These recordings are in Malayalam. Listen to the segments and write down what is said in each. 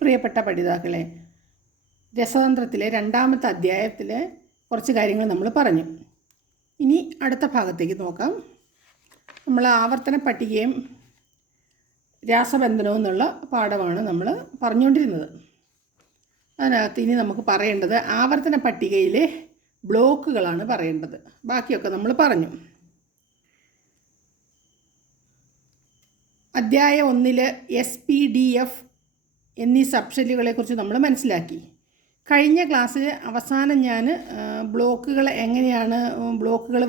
പ്രിയപ്പെട്ട പഠിതാക്കളെ, രസതന്ത്രത്തിലെ 2ാമത്തെ അധ്യായത്തിലെ കുറച്ച് കാര്യങ്ങൾ നമ്മൾ പറഞ്ഞു. ഇനി അടുത്ത ഭാഗത്തേക്ക് നോക്കാം. നമ്മൾ ആവർത്തന പട്ടികയും രാസബന്ധനവും എന്നുള്ള പാഠമാണ് നമ്മൾ പറഞ്ഞുകൊണ്ടിരുന്നത്. അതിനകത്ത് ഇനി നമുക്ക് പറയേണ്ടത് ആവർത്തന പട്ടികയിലെ ബ്ലോക്കുകളാണ് പറയേണ്ടത്. ബാക്കിയൊക്കെ നമ്മൾ പറഞ്ഞു. അധ്യായം 1 SPDF എന്നീ സബ്ഷെല്ലുകളെക്കുറിച്ച് നമ്മൾ മനസ്സിലാക്കി. കഴിഞ്ഞ ക്ലാസ്സിൽ അവസാനം ഞാൻ ബ്ലോക്കുകൾ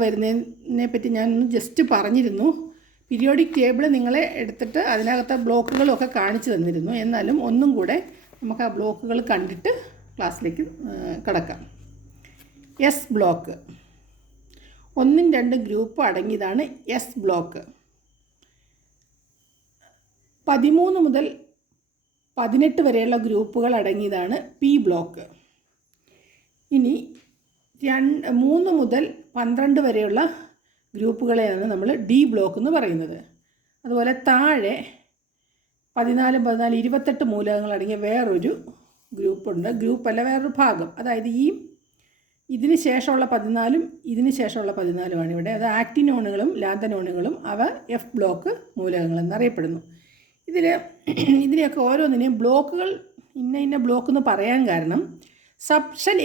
വരുന്നതിനെ പറ്റി ഞാനൊന്ന് ജസ്റ്റ് പറഞ്ഞിരുന്നു. പീരിയോഡിക് ടേബിൾ നിങ്ങളെ എടുത്തിട്ട് അതിനകത്തെ ബ്ലോക്കുകളൊക്കെ കാണിച്ചു തന്നിരുന്നു. എന്നാലും ഒന്നും കൂടെ നമുക്ക് ആ ബ്ലോക്കുകൾ കണ്ടിട്ട് ക്ലാസ്സിലേക്ക് കടക്കാം. എസ് ബ്ലോക്ക് 1, 2 ഗ്രൂപ്പ് അടങ്ങിയതാണ് എസ് ബ്ലോക്ക്. 13 മുതൽ 18 വരെയുള്ള ഗ്രൂപ്പുകൾ അടങ്ങിയതാണ് പി ബ്ലോക്ക്. ഇനി 3 മുതൽ 12 വരെയുള്ള ഗ്രൂപ്പുകളെയാണ് നമ്മൾ ഡി ബ്ലോക്ക് എന്ന് പറയുന്നത്. അതുപോലെ താഴെ 14, 14, 28 മൂലകങ്ങൾ അടങ്ങിയ വേറൊരു ഗ്രൂപ്പുണ്ട്. ഗ്രൂപ്പല്ല, വേറൊരു ഭാഗം. അതായത് ഇതിന് ശേഷമുള്ള 14ഉം ഇതിന് ശേഷമുള്ള 14ഉമാണ് ഇവിടെ. അത് ആക്റ്റിനോണുകളും ലാന്തനോണുകളും അവ എഫ് ബ്ലോക്ക് മൂലകങ്ങൾ എന്നറിയപ്പെടുന്നു. ഇതിനെയൊക്കെ ഓരോന്നിനെയും ബ്ലോക്കുകൾ ഇന്ന ബ്ലോക്ക് എന്ന് പറയാൻ കാരണം സബ്ഷെൽ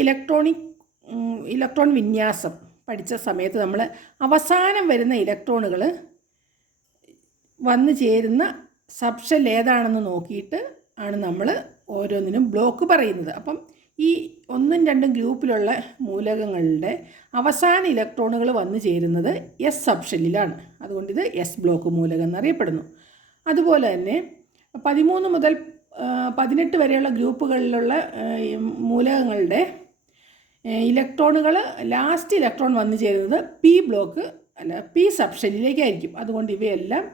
ഇലക്ട്രോൺ വിന്യാസം പഠിച്ച സമയത്ത് നമ്മൾ അവസാനം വരുന്ന ഇലക്ട്രോണുകൾ വന്നു ചേരുന്ന സബ്ഷെൽ ഏതാണെന്ന് നോക്കിയിട്ട് ആണ് നമ്മൾ ഓരോന്നിനും ബ്ലോക്ക് പറയുന്നത്. അപ്പം ഈ 1, 2 ഗ്രൂപ്പിലുള്ള മൂലകങ്ങളുടെ അവസാന ഇലക്ട്രോണുകൾ വന്നു ചേരുന്നത് എസ് സബ്ഷെല്ലിലാണ്. അതുകൊണ്ട് ഇത് എസ് ബ്ലോക്ക് മൂലകം എന്നറിയപ്പെടുന്നു. അതുപോലെ തന്നെ 13 മുതൽ 18 വരെയുള്ള ഗ്രൂപ്പുകളിലുള്ള മൂലകങ്ങളുടെ ഇലക്ട്രോണുകൾ ലാസ്റ്റ് ഇലക്ട്രോൺ വന്നു ചേരുന്നത് പി സബ്ഷെല്ലിലേക്കായിരിക്കും. അതുകൊണ്ട് ഇവയെല്ലാം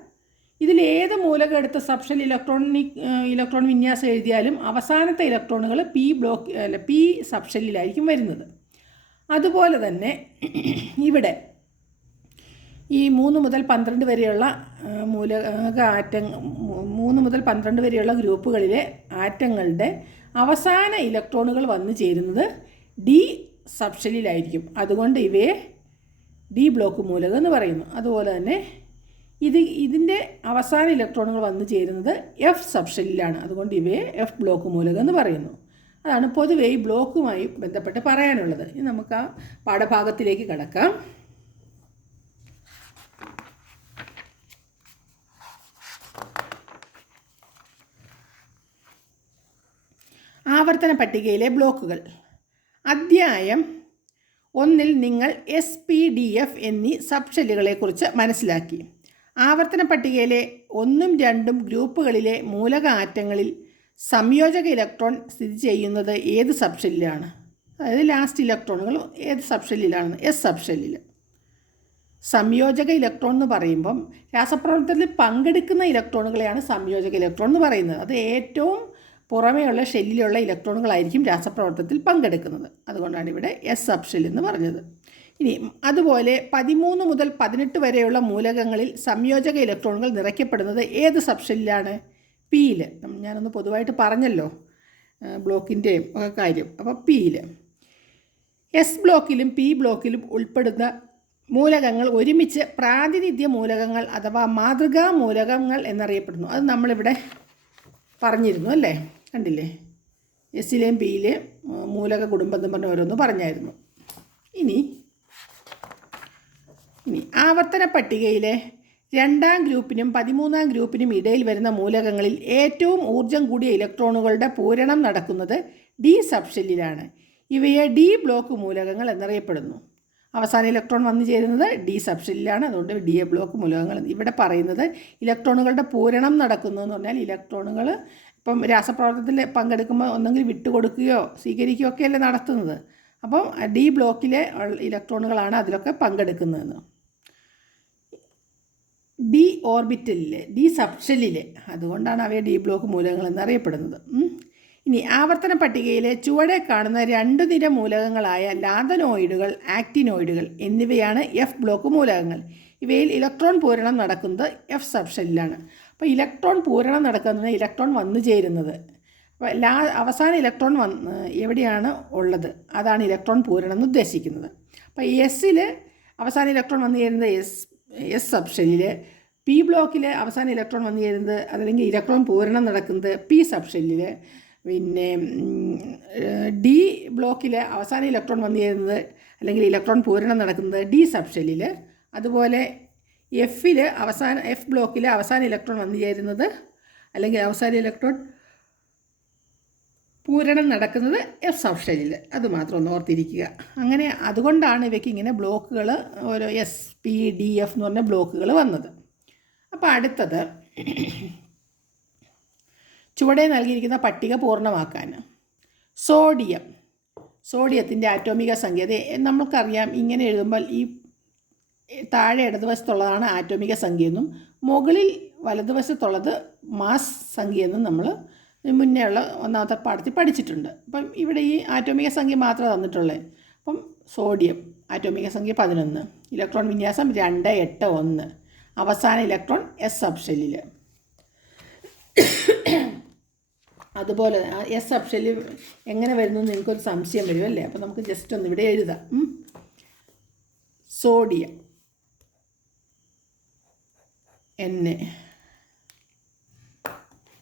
ഇതിലേത് മൂലകം എടുത്ത സബ്ഷെൽ ഇലക്ട്രോൺ വിന്യാസം എഴുതിയാലും അവസാനത്തെ ഇലക്ട്രോണുകൾ പി സബ്ഷെല്ലിലായിരിക്കും വരുന്നത്. അതുപോലെ തന്നെ ഇവിടെ ഈ 3 മുതൽ 12 വരെയുള്ള 3 മുതൽ 12 വരെയുള്ള ഗ്രൂപ്പുകളിലെ ആറ്റങ്ങളുടെ അവസാന ഇലക്ട്രോണുകൾ വന്നു ചേരുന്നത് ഡി സബ്ഷെല്ലിലായിരിക്കും. അതുകൊണ്ട് ഇവയെ ഡി ബ്ലോക്ക് മൂലകം എന്ന് പറയുന്നു. അതുപോലെ തന്നെ ഇതിൻ്റെ അവസാന ഇലക്ട്രോണുകൾ വന്നു ചേരുന്നത് എഫ് സബ്ഷെല്ലിലാണ്. അതുകൊണ്ട് ഇവയെ എഫ് ബ്ലോക്ക് മൂലകം എന്ന് പറയുന്നു. അതാണ് പൊതുവെ ഈ ബ്ലോക്കുമായി ബന്ധപ്പെട്ട് പറയാനുള്ളത്. ഇനി നമുക്ക് ആ പാഠഭാഗത്തിലേക്ക് കടക്കാം. ആവർത്തന പട്ടികയിലെ ബ്ലോക്കുകൾ. അധ്യായം 1 നിങ്ങൾ SPDF എന്നീ സബ്ഷെല്ലുകളെക്കുറിച്ച് മനസ്സിലാക്കി. ആവർത്തന പട്ടികയിലെ 1ഉം 2ഉം ഗ്രൂപ്പുകളിലെ മൂലക ആറ്റങ്ങളിൽ സംയോജക ഇലക്ട്രോൺ സ്ഥിതി ചെയ്യുന്നത് ഏത് സബ്ഷെല്ലിലാണ്? അതായത് ലാസ്റ്റ് ഇലക്ട്രോണുകൾ ഏത് സബ്ഷെല്ലിലാണ്? എസ് സബ്ഷെല്ലിൽ. സംയോജക ഇലക്ട്രോൺ എന്ന് പറയുമ്പം രാസപ്രവർത്തനത്തിൽ പങ്കെടുക്കുന്ന ഇലക്ട്രോണുകളെയാണ് സംയോജക ഇലക്ട്രോൺ എന്ന് പറയുന്നത്. അത് ഏറ്റവും പുറമേയുള്ള ഷെല്ലിലുള്ള ഇലക്ട്രോണുകളായിരിക്കും രാസപ്രവർത്തനത്തിൽ പങ്കെടുക്കുന്നത്. അതുകൊണ്ടാണ് ഇവിടെ എസ് സബ്ഷെൽ എന്ന് പറഞ്ഞത്. ഇനി അതുപോലെ 13 മുതൽ 18 വരെയുള്ള മൂലകങ്ങളിൽ സംയോജക ഇലക്ട്രോണുകൾ നിറയ്ക്കപ്പെടുന്നത് ഏത് സബ്ഷെല്ലിലാണ്? പിയിൽ. ഞാനൊന്ന് പൊതുവായിട്ട് പറഞ്ഞല്ലോ ബ്ലോക്കിൻ്റെയും ഒക്കെ കാര്യം. അപ്പോൾ പിയിൽ. എസ് ബ്ലോക്കിലും പി ബ്ലോക്കിലും ഉൾപ്പെടുന്ന മൂലകങ്ങൾ ഒരുമിച്ച് പ്രാതിനിധ്യ മൂലകങ്ങൾ അഥവാ മാതൃകാ മൂലകങ്ങൾ എന്നറിയപ്പെടുന്നു. അത് നമ്മളിവിടെ പറഞ്ഞിരുന്നു അല്ലേ? കണ്ടില്ലേ? എസ്സിലെയും പിയിലെയും മൂലക കുടുംബം എന്ന് പറഞ്ഞ ഓരോന്ന് പറഞ്ഞായിരുന്നു. ഇനി ആവർത്തന പട്ടികയിലെ 2ാം ഗ്രൂപ്പിനും 13ാം ഗ്രൂപ്പിനും ഇടയിൽ വരുന്ന മൂലകങ്ങളിൽ ഏറ്റവും ഊർജം കൂടിയ ഇലക്ട്രോണുകളുടെ പൂരണം നടക്കുന്നത് ഡി സബ്ഷെല്ലിലാണ്. ഇവയെ ഡി ബ്ലോക്ക് മൂലകങ്ങൾ എന്നറിയപ്പെടുന്നു. അവസാന ഇലക്ട്രോൺ വന്നു ചേരുന്നത് ഡി സബ്ഷെല്ലിലാണ്. അതുകൊണ്ട് ഡി ബ്ലോക്ക് മൂലകങ്ങൾ. ഇവിടെ പറയുന്നത് ഇലക്ട്രോണുകളുടെ പൂരണം നടക്കുന്നു എന്ന് പറഞ്ഞാൽ ഇലക്ട്രോണുകൾ ഇപ്പം രാസപ്രവർത്തനത്തിൽ പങ്കെടുക്കുമ്പോൾ ഒന്നെങ്കിൽ വിട്ടുകൊടുക്കുകയോ സ്വീകരിക്കുകയോ ഒക്കെയല്ലേ നടത്തുന്നത്. അപ്പം ഡി ബ്ലോക്കിലെ ഇലക്ട്രോണുകളാണ് അതിലൊക്കെ പങ്കെടുക്കുന്നതെന്ന്. ഡി ഓർബിറ്റലിലെ ഡി സബ്ഷെല്ലിലെ, അതുകൊണ്ടാണ് അവയെ ഡി ബ്ലോക്ക് മൂലകങ്ങൾ എന്നറിയപ്പെടുന്നത്. ഇനി ആവർത്തന പട്ടികയിലെ ചുവടെ കാണുന്ന 2 നിര മൂലകങ്ങളായ ലാന്തനോയിഡുകൾ, ആക്റ്റിനോയിഡുകൾ എന്നിവയാണ് എഫ് ബ്ലോക്ക് മൂലകങ്ങൾ. ഇവയിൽ ഇലക്ട്രോൺ പൂരണം നടക്കുന്നത് എഫ് സബ്ഷെല്ലിലാണ്. അപ്പോൾ ഇലക്ട്രോൺ പൂരണം നടക്കുന്നത് ഇലക്ട്രോൺ വന്നു ചേരുന്നത് അപ്പോൾ അവസാന ഇലക്ട്രോൺ എവിടെയാണ് ഉള്ളത് അതാണ് ഇലക്ട്രോൺ പൂരണം എന്ന് ഉദ്ദേശിക്കുന്നത്. അപ്പോൾ എസ്സിൽ അവസാന ഇലക്ട്രോൺ വന്നു ചേരുന്നത് എസ് സബ്ഷെല്ലിൽ, പി ബ്ലോക്കിൽ അവസാന ഇലക്ട്രോൺ വന്നു ചേരുന്നത് അതല്ലെങ്കിൽ ഇലക്ട്രോൺ പൂരണം നടക്കുന്നത് പി സബ്ഷെല്ലിൽ, പിന്നെ ഡി ബ്ലോക്കിൽ അവസാന ഇലക്ട്രോൺ വന്നു ചേരുന്നത് അല്ലെങ്കിൽ ഇലക്ട്രോൺ പൂരണം നടക്കുന്നത് ഡി സബ്ഷെല്ലിൽ, അതുപോലെ എഫ് ബ്ലോക്കിൽ അവസാന ഇലക്ട്രോൺ വന്നു ചേരുന്നത് അല്ലെങ്കിൽ അവസാന ഇലക്ട്രോൺ പൂരണം നടക്കുന്നത് എഫ് സബ്ഷെല്ലിൽ. അതുമാത്രം ഒന്ന് ഓർത്തിരിക്കുക. അങ്ങനെ അതുകൊണ്ടാണ് ഇവയ്ക്ക് ഇങ്ങനെ ബ്ലോക്കുകൾ ഓരോ SPDF എന്ന് പറഞ്ഞ ബ്ലോക്കുകൾ വന്നത്. അപ്പോൾ അടുത്തത് ചുവടെ നൽകിയിരിക്കുന്ന പട്ടിക പൂർണ്ണമാക്കാൻ. സോഡിയത്തിൻ്റെ ആറ്റോമിക സംഖ്യ നമുക്കറിയാം. ഇങ്ങനെ എഴുതുമ്പോൾ ഈ താഴെ ഇടതുവശത്തുള്ളതാണ് ആറ്റോമിക സംഖ്യയെന്നും മുകളിൽ വലതുവശത്തുള്ളത് മാസ് സംഖ്യയെന്നും നമ്മൾ മുന്നേ ഉള്ള ഒന്നാമത്തെ പാഠത്തിൽ പഠിച്ചിട്ടുണ്ട്. അപ്പം ഇവിടെ ഈ ആറ്റോമിക സംഖ്യ മാത്രമേ തന്നിട്ടുള്ളൂ. അപ്പം സോഡിയം ആറ്റോമിക സംഖ്യ 11, ഇലക്ട്രോൺ വിന്യാസം 281, അവസാന ഇലക്ട്രോൺ എസ് സബ്ഷെല്ലിൽ. അതുപോലെ എസ് സബ്ഷെല്ലിൽ എങ്ങനെ വരുന്നു എന്ന് എനിക്കൊരു സംശയം വരും അല്ലേ. അപ്പോൾ നമുക്ക് ജസ്റ്റ് ഒന്ന് ഇവിടെ എഴുതാം. സോഡിയം Na,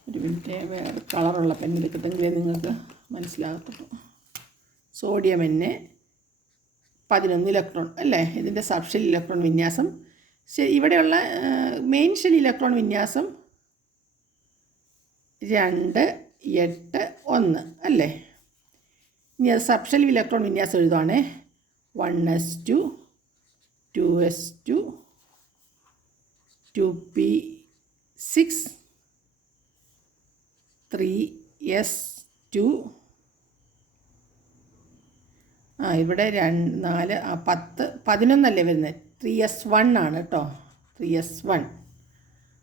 ഒരു മിനിറ്റ് വേറെ കളറുള്ള പെണ്ണെടുക്കട്ടെങ്കിലേ നിങ്ങൾക്ക് മനസ്സിലാകത്തുള്ളൂ. സോഡിയം Na 11 ഇലക്ട്രോൺ അല്ലേ. ഇതിൻ്റെ സബ്ഷെൽ ഇലക്ട്രോൺ വിന്യാസം ഇവിടെയുള്ള മെയിൻ ഷെൽ ഇലക്ട്രോൺ വിന്യാസം 281 അല്ലേ. ഇനി അത് സബ്ഷെൽ ഇലക്ട്രോൺ വിന്യാസം എഴുതുവാണേ. 1s2 2s2 2p6 3s2 ഇവിടെ 4 10 11 അല്ലേ വരുന്നത്. 3s1 ആണ് കേട്ടോ. 3s1.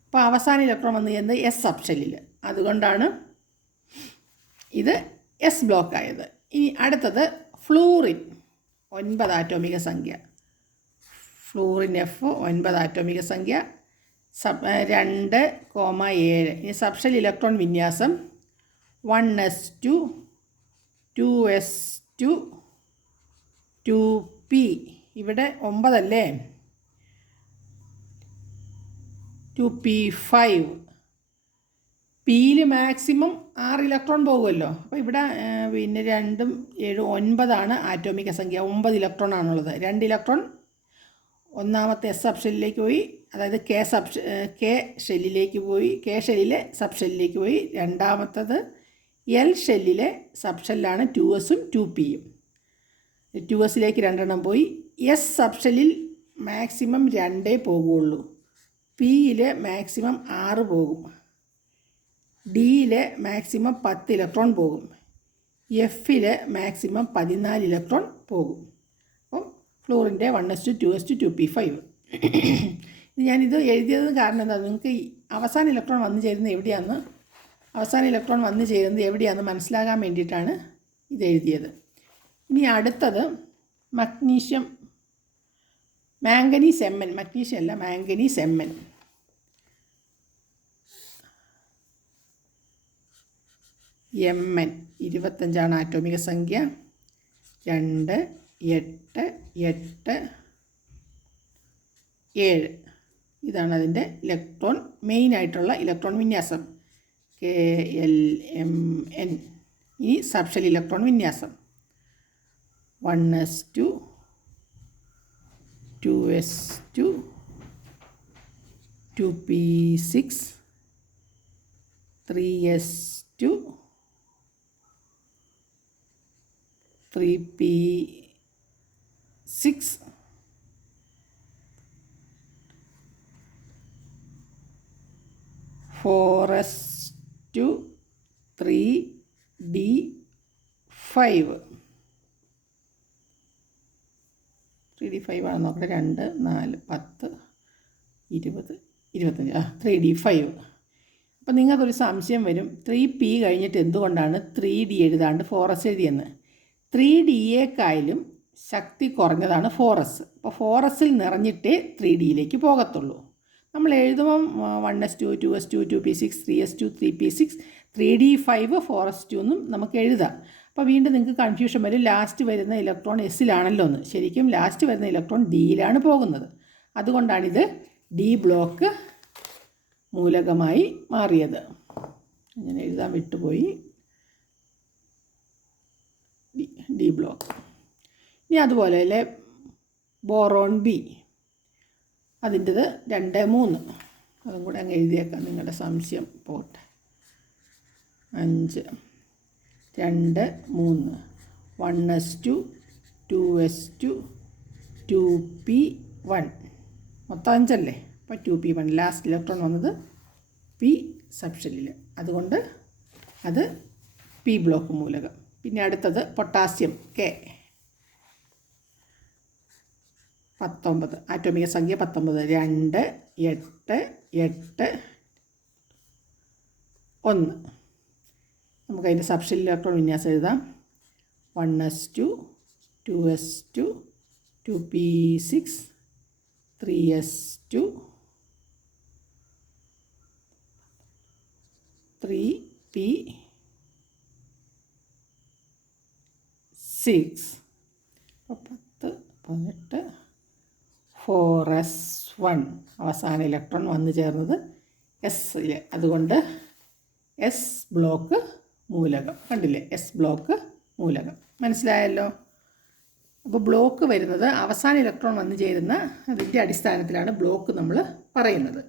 അപ്പോൾ അവസാന ഇലക്ട്രോൺ വന്നു ചെയ്യുന്നത് എസ് സബ്ഷെല്ലിൽ. അതുകൊണ്ടാണ് ഇത് എസ് ബ്ലോക്ക് ആയത്. ഇനി അടുത്തത് ഫ്ലൂറിൻ 9 ആറ്റോമിക സംഖ്യ. ഫ്ലൂറിൻ F 9 ആറ്റോമിക സംഖ്യ 2,7. ഇനി സബ്ഷെൽ ഇലക്ട്രോൺ വിന്യാസം 1s2 2s2 2p. ഇവിടെ 9 അല്ലേ. 2p5. പിയിൽ മാക്സിമം 6 ഇലക്ട്രോൺ പോകുമല്ലോ. അപ്പോൾ ഇവിടെ പിന്നെ 2 7 9 ആറ്റോമിക സംഖ്യ. 9 ഇലക്ട്രോൺ ആണുള്ളത്. 2 ഇലക്ട്രോൺ ഒന്നാമത്തെ എസ് സബ്ഷെല്ലിലേക്ക് പോയി, അതായത് കെ ഷെല്ലിലേക്ക് പോയി, കെ ഷെല്ലിലെ സബ്ഷെല്ലിലേക്ക് പോയി. രണ്ടാമത്തത് എൽ ഷെല്ലിലെ സബ്ഷെല്ലാണ് 2s-ഉം 2p-യും. 2s-ലേക്ക് 2 പോയി. എസ് സബ്ഷെല്ലിൽ മാക്സിമം 2 പോകുള്ളൂ. പിയിൽ മാക്സിമം 6 പോകും. ഡിയിൽ മാക്സിമം 10 ഇലക്ട്രോൺ പോകും. എഫിൽ മാക്സിമം 14 ഇലക്ട്രോൺ പോകും. അപ്പം ഫ്ലൂറിൻ്റെ 1s2 2s2 2p5. ഞാനിത് എഴുതിയത് കാരണം എന്താ, നിങ്ങൾക്ക് അവസാന ഇലക്ട്രോൺ വന്നു ചേരുന്നത് എവിടെയാണെന്ന് മനസ്സിലാകാൻ വേണ്ടിയിട്ടാണ് ഇത് എഴുതിയത്. ഇനി അടുത്തത് മാംഗനീസ് Mn. മഗ്നീഷ്യം അല്ല, മാംഗനീസ് Mn. Mn 25 ആറ്റോമിക സംഖ്യ. 2 8 8 7. ഇതാണ് അതിൻ്റെ മെയിനായിട്ടുള്ള ഇലക്ട്രോൺ വിന്യാസം. KLMN. ഈ സബ്ഷെൽ ഇലക്ട്രോൺ വിന്യാസം 1s2 2s2 2p6 3s2 3p6 4s2 3d5. 3d5 ആണ് നോക്കട്ടെ. 2 4 10 20 25 3d5. അപ്പം നിങ്ങൾക്കൊരു സംശയം വരും, 3p കഴിഞ്ഞിട്ട് എന്തുകൊണ്ടാണ് 3d എഴുതാണ്ട് 4s എഴുതിയെന്ന്. 3dയേക്കാളും ശക്തി കുറഞ്ഞതാണ് 4s. അപ്പോൾ 4sൽ നിറഞ്ഞിട്ടേ 3dയിലേക്ക് പോകത്തുള്ളൂ. നമ്മൾ എഴുതുമ്പം 1s2 2s2 2p6 3s2 3p6 3d5 4s2 എന്നും നമുക്ക് എഴുതാം. അപ്പോൾ വീണ്ടും നിങ്ങൾക്ക് കൺഫ്യൂഷൻ വരും, ലാസ്റ്റ് വരുന്ന ഇലക്ട്രോൺ എസ്സിലാണല്ലോ എന്ന്. ശരിക്കും ലാസ്റ്റ് വരുന്ന ഇലക്ട്രോൺ ഡിയിലാണ് പോകുന്നത്. അതുകൊണ്ടാണിത് ഡി ബ്ലോക്ക് മൂലകമായി മാറിയത്. ഞാൻ എഴുതാൻ വിട്ടുപോയി, ഡി ബ്ലോക്ക്. ഇനി അതുപോലെ അല്ലേ ബോറോൺ ബി, അതിൻ്റെത് 2 3, അതും കൂടെ അങ്ങ് എഴുതിയേക്കാം, നിങ്ങളുടെ സംശയം പോട്ടെ. 5 2 3 1s2 2s2 2p1, മൊത്തം 5 അല്ലേ. അപ്പോൾ 2p1 ലാസ്റ്റ് ഇലക്ട്രോൺ വന്നത് പി സബ്ഷെല്ലിൽ, അതുകൊണ്ട് അത് പി ബ്ലോക്ക് മൂലകം. പിന്നെ അടുത്തത് പൊട്ടാസ്യം കെ, 19, ആറ്റോമിക സംഖ്യ 19, 2 8 8 1. നമുക്കതിൻ്റെ സബ്ഷെൽ ഇലക്ട്രോൺ വിന്യാസം എഴുതാം. 1s2 2s2 2p6 3s2 3p6, 10 18 4s1. അവസാന ഇലക്ട്രോൺ വന്നു ചേർന്നത് എസ്സിൽ, അതുകൊണ്ട് എസ് ബ്ലോക്ക് മൂലകം. കണ്ടില്ലേ, എസ് ബ്ലോക്ക് മൂലകം. മനസ്സിലായല്ലോ. അപ്പോൾ ബ്ലോക്ക് വരുന്നത് അവസാന ഇലക്ട്രോൺ വന്നു ചേരുന്ന അതിൻ്റെ അടിസ്ഥാനത്തിലാണ് ബ്ലോക്ക് നമ്മൾ പറയുന്നത്.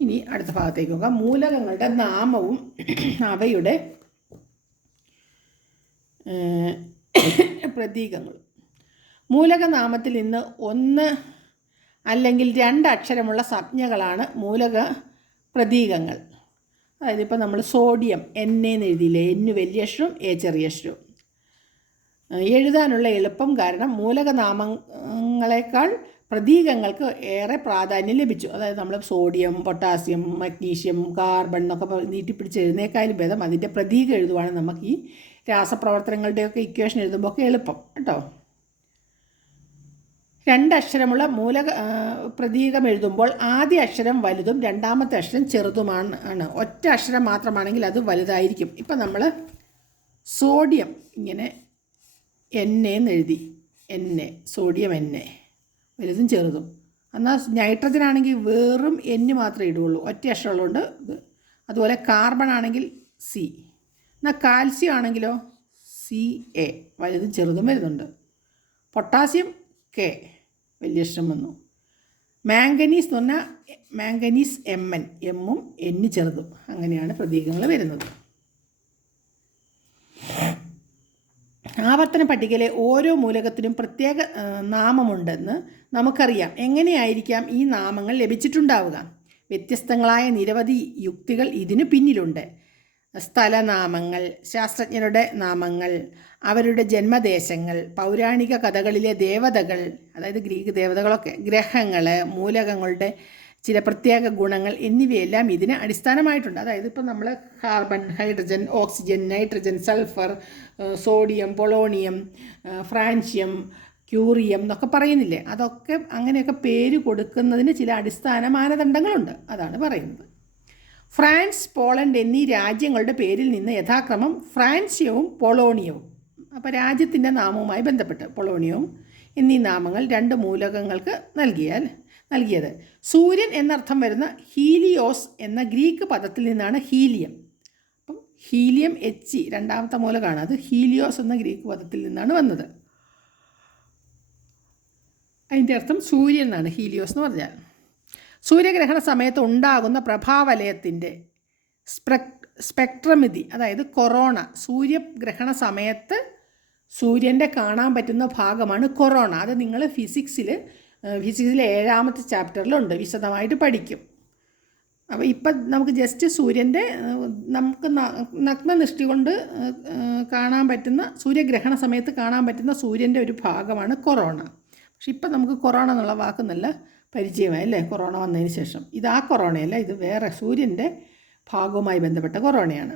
ഇനി അടുത്ത ഭാഗത്തേക്ക് നോക്കാം. മൂലകങ്ങളുടെ നാമവും അവയുടെ പ്രതീകങ്ങളും. മൂലകനാമത്തിൽ നിന്ന് 1 അല്ലെങ്കിൽ 2 അക്ഷരമുള്ള സംജ്ഞകളാണ് മൂലക പ്രതീകങ്ങൾ. അതായത് ഇപ്പോൾ നമ്മൾ സോഡിയം എൻ എന്ന് എഴുതിയില്ലേ, എൻ വലിയ അക്ഷരവും എ ചെറിയ അക്ഷരവും. എഴുതാനുള്ള എളുപ്പം കാരണം മൂലകനാമങ്ങളെക്കാൾ പ്രതീകങ്ങൾക്ക് ഏറെ പ്രാധാന്യം ലഭിച്ചു. അതായത് നമ്മൾ സോഡിയം പൊട്ടാസ്യം മഗ്നീഷ്യം കാർബൺ എന്നൊക്കെ നീട്ടിപ്പിടിച്ച് എഴുതുന്നേക്കാളും ഭേദം അതിൻ്റെ പ്രതീകം എഴുതുവാണെങ്കിൽ നമുക്ക് ഈ രാസപ്രവർത്തനങ്ങളുടെയൊക്കെ ഇക്വേഷൻ എഴുതുമ്പോൾ ഒക്കെ എളുപ്പം കേട്ടോ. 2 അക്ഷരമുള്ള പ്രതീകം എഴുതുമ്പോൾ ആദ്യ അക്ഷരം വലുതും രണ്ടാമത്തെ അക്ഷരം ചെറുതുമാണ്. ഒറ്റ അക്ഷരം മാത്രമാണെങ്കിൽ അത് വലുതായിരിക്കും. ഇപ്പം നമ്മൾ സോഡിയം ഇങ്ങനെ എൻ എന്ന് എഴുതി, സോഡിയം എൻ, വലുതും ചെറുതും. എന്നാൽ നൈട്രജൻ ആണെങ്കിൽ വെറും എൻ മാത്രമേ ഇടുകയുള്ളൂ, ഒറ്റ അക്ഷരമുള്ളതുകൊണ്ട് ഇത്. അതുപോലെ കാർബൺ ആണെങ്കിൽ സി. എന്നാൽ കാൽസ്യം ആണെങ്കിലോ CA, വലുതും ചെറുതും വരുന്നുണ്ട്. പൊട്ടാസ്യം കെ, വലിയ അക്ഷരം വന്നു. മാംഗനീസ് എന്ന് പറഞ്ഞാൽ മാംഗനീസ് MN, എമ്മും N ചെറുതും. അങ്ങനെയാണ് പ്രതീകങ്ങൾ വരുന്നത്. ആവർത്തന പട്ടികയിലെ ഓരോ മൂലകത്തിനും പ്രത്യേക നാമമുണ്ടെന്ന് നമുക്കറിയാം. എങ്ങനെയായിരിക്കാം ഈ നാമങ്ങൾ ലഭിച്ചിട്ടുണ്ടാവുക? വ്യത്യസ്തങ്ങളായ നിരവധി യുക്തികൾ ഇതിനു പിന്നിലുണ്ട്. സ്ഥലനാമങ്ങൾ, ശാസ്ത്രജ്ഞരുടെ നാമങ്ങൾ, അവരുടെ ജന്മദേശങ്ങൾ, പൗരാണിക കഥകളിലെ ദേവതകൾ, അതായത് ഗ്രീക്ക് ദേവതകളൊക്കെ, ഗ്രഹങ്ങൾ, മൂലകങ്ങളുടെ ചില പ്രത്യേക ഗുണങ്ങൾ എന്നിവയെല്ലാം ഇതിന് അടിസ്ഥാനമായിട്ടുണ്ട്. അതായത് ഇപ്പോൾ നമ്മൾ carbon, hydrogen, oxygen, nitrogen, sulphur, sodium, polonium, francium, curium എന്നൊക്കെ പറയുന്നില്ലേ, അതൊക്കെ അങ്ങനെയൊക്കെ പേര് കൊടുക്കുന്നതിന് ചില അടിസ്ഥാന മാനദണ്ഡങ്ങളുണ്ട്. അതാണ് പറയുന്നത്. ഫ്രാൻസ്, പോളണ്ട് എന്നീ രാജ്യങ്ങളുടെ പേരിൽ നിന്ന് യഥാക്രമം ഫ്രാൻഷ്യവും പൊളോണിയവും, അപ്പോൾ രാജ്യത്തിൻ്റെ നാമവുമായി ബന്ധപ്പെട്ട് പൊളോണിയവും എന്നീ നാമങ്ങൾ 2 മൂലകങ്ങൾക്ക് നൽകിയത്. സൂര്യൻ എന്നർത്ഥം വരുന്ന ഹീലിയോസ് എന്ന ഗ്രീക്ക് പദത്തിൽ നിന്നാണ് ഹീലിയം. അപ്പം ഹീലിയം H രണ്ടാമത്തെ മൂലകമാണ്, അത് ഹീലിയോസ് എന്ന ഗ്രീക്ക് പദത്തിൽ നിന്നാണ് വന്നത്. അതിൻ്റെ അർത്ഥം സൂര്യൻ എന്നാണ്, ഹീലിയോസ് എന്ന് പറഞ്ഞാൽ. സൂര്യഗ്രഹണ സമയത്ത് ഉണ്ടാകുന്ന പ്രഭാവലയത്തിൻ്റെ സ്പെക്ട്രമിതി, അതായത് കൊറോണ, സൂര്യഗ്രഹണ സമയത്ത് സൂര്യൻ്റെ കാണാൻ പറ്റുന്ന ഭാഗമാണ് കൊറോണ. അത് നിങ്ങൾ ഫിസിക്സിലെ 7ാമത്തെ ചാപ്റ്ററിലുണ്ട്, വിശദമായിട്ട് പഠിക്കും. അപ്പോൾ ഇപ്പം നമുക്ക് ജസ്റ്റ് സൂര്യൻ്റെ നമുക്ക് നഗ്നദൃഷ്ടി കൊണ്ട് കാണാൻ പറ്റുന്ന, സൂര്യഗ്രഹണ സമയത്ത് കാണാൻ പറ്റുന്ന സൂര്യൻ്റെ ഒരു ഭാഗമാണ് കൊറോണ. പക്ഷെ ഇപ്പം നമുക്ക് കൊറോണ എന്നുള്ള വാക്ക് നല്ല പരിചയമായി അല്ലേ, കൊറോണ വന്നതിന് ശേഷം. ഇത് ആ കൊറോണയല്ല, ഇത് വേറെ സൂര്യൻ്റെ ഭാഗവുമായി ബന്ധപ്പെട്ട കൊറോണയാണ്.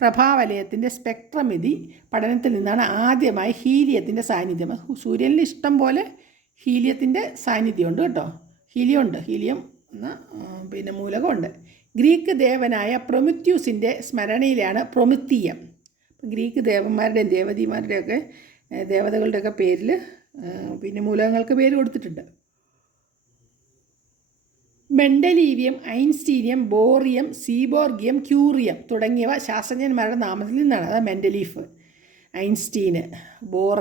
പ്രഭാവലയത്തിൻ്റെ സ്പെക്ട്രമിതി പഠനത്തിൽ നിന്നാണ് ആദ്യമായി ഹീലിയത്തിൻ്റെ സാന്നിധ്യം. സൂര്യനിൽ ഇഷ്ടം പോലെ ഹീലിയത്തിൻ്റെ സാന്നിധ്യമുണ്ട് കേട്ടോ. ഹീലിയം എന്ന മൂലകമുണ്ട്. ഗ്രീക്ക് ദേവനായ പ്രൊമിത്യൂസിൻ്റെ സ്മരണയിലാണ് പ്രൊമിത്തീയം. ഗ്രീക്ക് ദേവന്മാരുടെയും ദേവതീമാരുടെയൊക്കെ ദേവതകളുടെയൊക്കെ പേരിൽ പിന്നെ മൂലകങ്ങൾക്ക് പേര് കൊടുത്തിട്ടുണ്ട്. Mendelevium, einsteinium, bohrium, seaborgium, curium തുടങ്ങിയവ ശാസ്ത്രജ്ഞന്മാരുടെ നാമത്തിൽ നിന്നാണ്. അതായത് Mendeleev, Einstein, Bohr,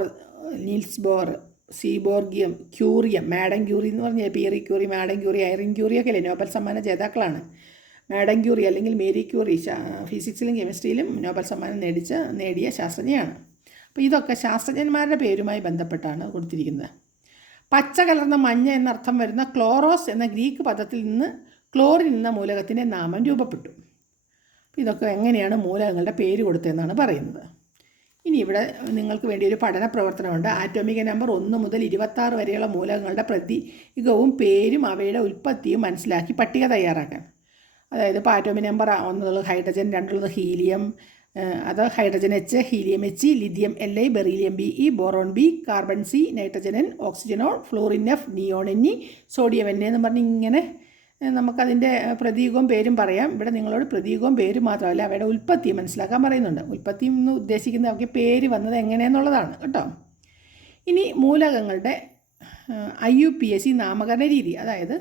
Niels Bohr, seaborgium, curium, madam Curie എന്ന് പറഞ്ഞാൽ Pierre Curie, madam Curie, Irene Curie ഒക്കെ അല്ലേ നോബൽ സമ്മാന ജേതാക്കളാണ്. മാഡം ക്യൂറി അല്ലെങ്കിൽ മേരി ക്യൂറി ഫിസിക്സിലും കെമിസ്ട്രിയിലും നോബൽ സമ്മാനം നേടിയ ശാസ്ത്രജ്ഞയാണ്. അപ്പോൾ ഇതൊക്കെ ശാസ്ത്രജ്ഞന്മാരുടെ പേരുമായി ബന്ധപ്പെട്ടാണ് കൊടുത്തിരിക്കുന്നത്. പച്ച കലർന്ന മഞ്ഞ എന്നർത്ഥം വരുന്ന ക്ലോറോസ് എന്ന ഗ്രീക്ക് പദത്തിൽ നിന്ന് ക്ലോറിൻ എന്ന മൂലകത്തിൻ്റെ നാമം രൂപപ്പെട്ടു. ഇതൊക്കെ എങ്ങനെയാണ് മൂലകങ്ങളുടെ പേര് കൊടുത്തതെന്നാണ് പറയുന്നത്. ഇനി ഇവിടെ നിങ്ങൾക്ക് വേണ്ടി ഒരു പഠന പ്രവർത്തനമുണ്ട്. ആറ്റോമിക നമ്പർ 1 മുതൽ 26 വരെയുള്ള മൂലകങ്ങളുടെ പ്രതീകവും പേരും അവയുടെ ഉൽപ്പത്തിയും മനസ്സിലാക്കി പട്ടിക തയ്യാറാക്കാൻ. അതായത് ഇപ്പോൾ ആറ്റോമിക് നമ്പർ 1 ഹൈഡ്രജൻ, 2 ഹീലിയം, അത് hydrogen H, helium H, lithium Li, beryllium Be, boron B, carbon C, nitrogen N, oxygen O, florin F, neon Ne, sodium Na എന്ന് പറഞ്ഞ് ഇങ്ങനെ നമുക്കതിൻ്റെ പ്രതീകവും പേരും പറയാം. ഇവിടെ നിങ്ങളോട് പ്രതീകവും പേരും മാത്രമല്ല അവയുടെ ഉൽപ്പത്തി മനസ്സിലാക്കാൻ പറയുന്നുണ്ട്. ഉൽപ്പത്തി എന്ന് ഉദ്ദേശിക്കുന്നത് അവർക്ക് പേര് വന്നത് എങ്ങനെയെന്നുള്ളതാണ് കേട്ടോ. ഇനി മൂലകങ്ങളുടെ IUPAC നാമകരണ രീതി, അതായത്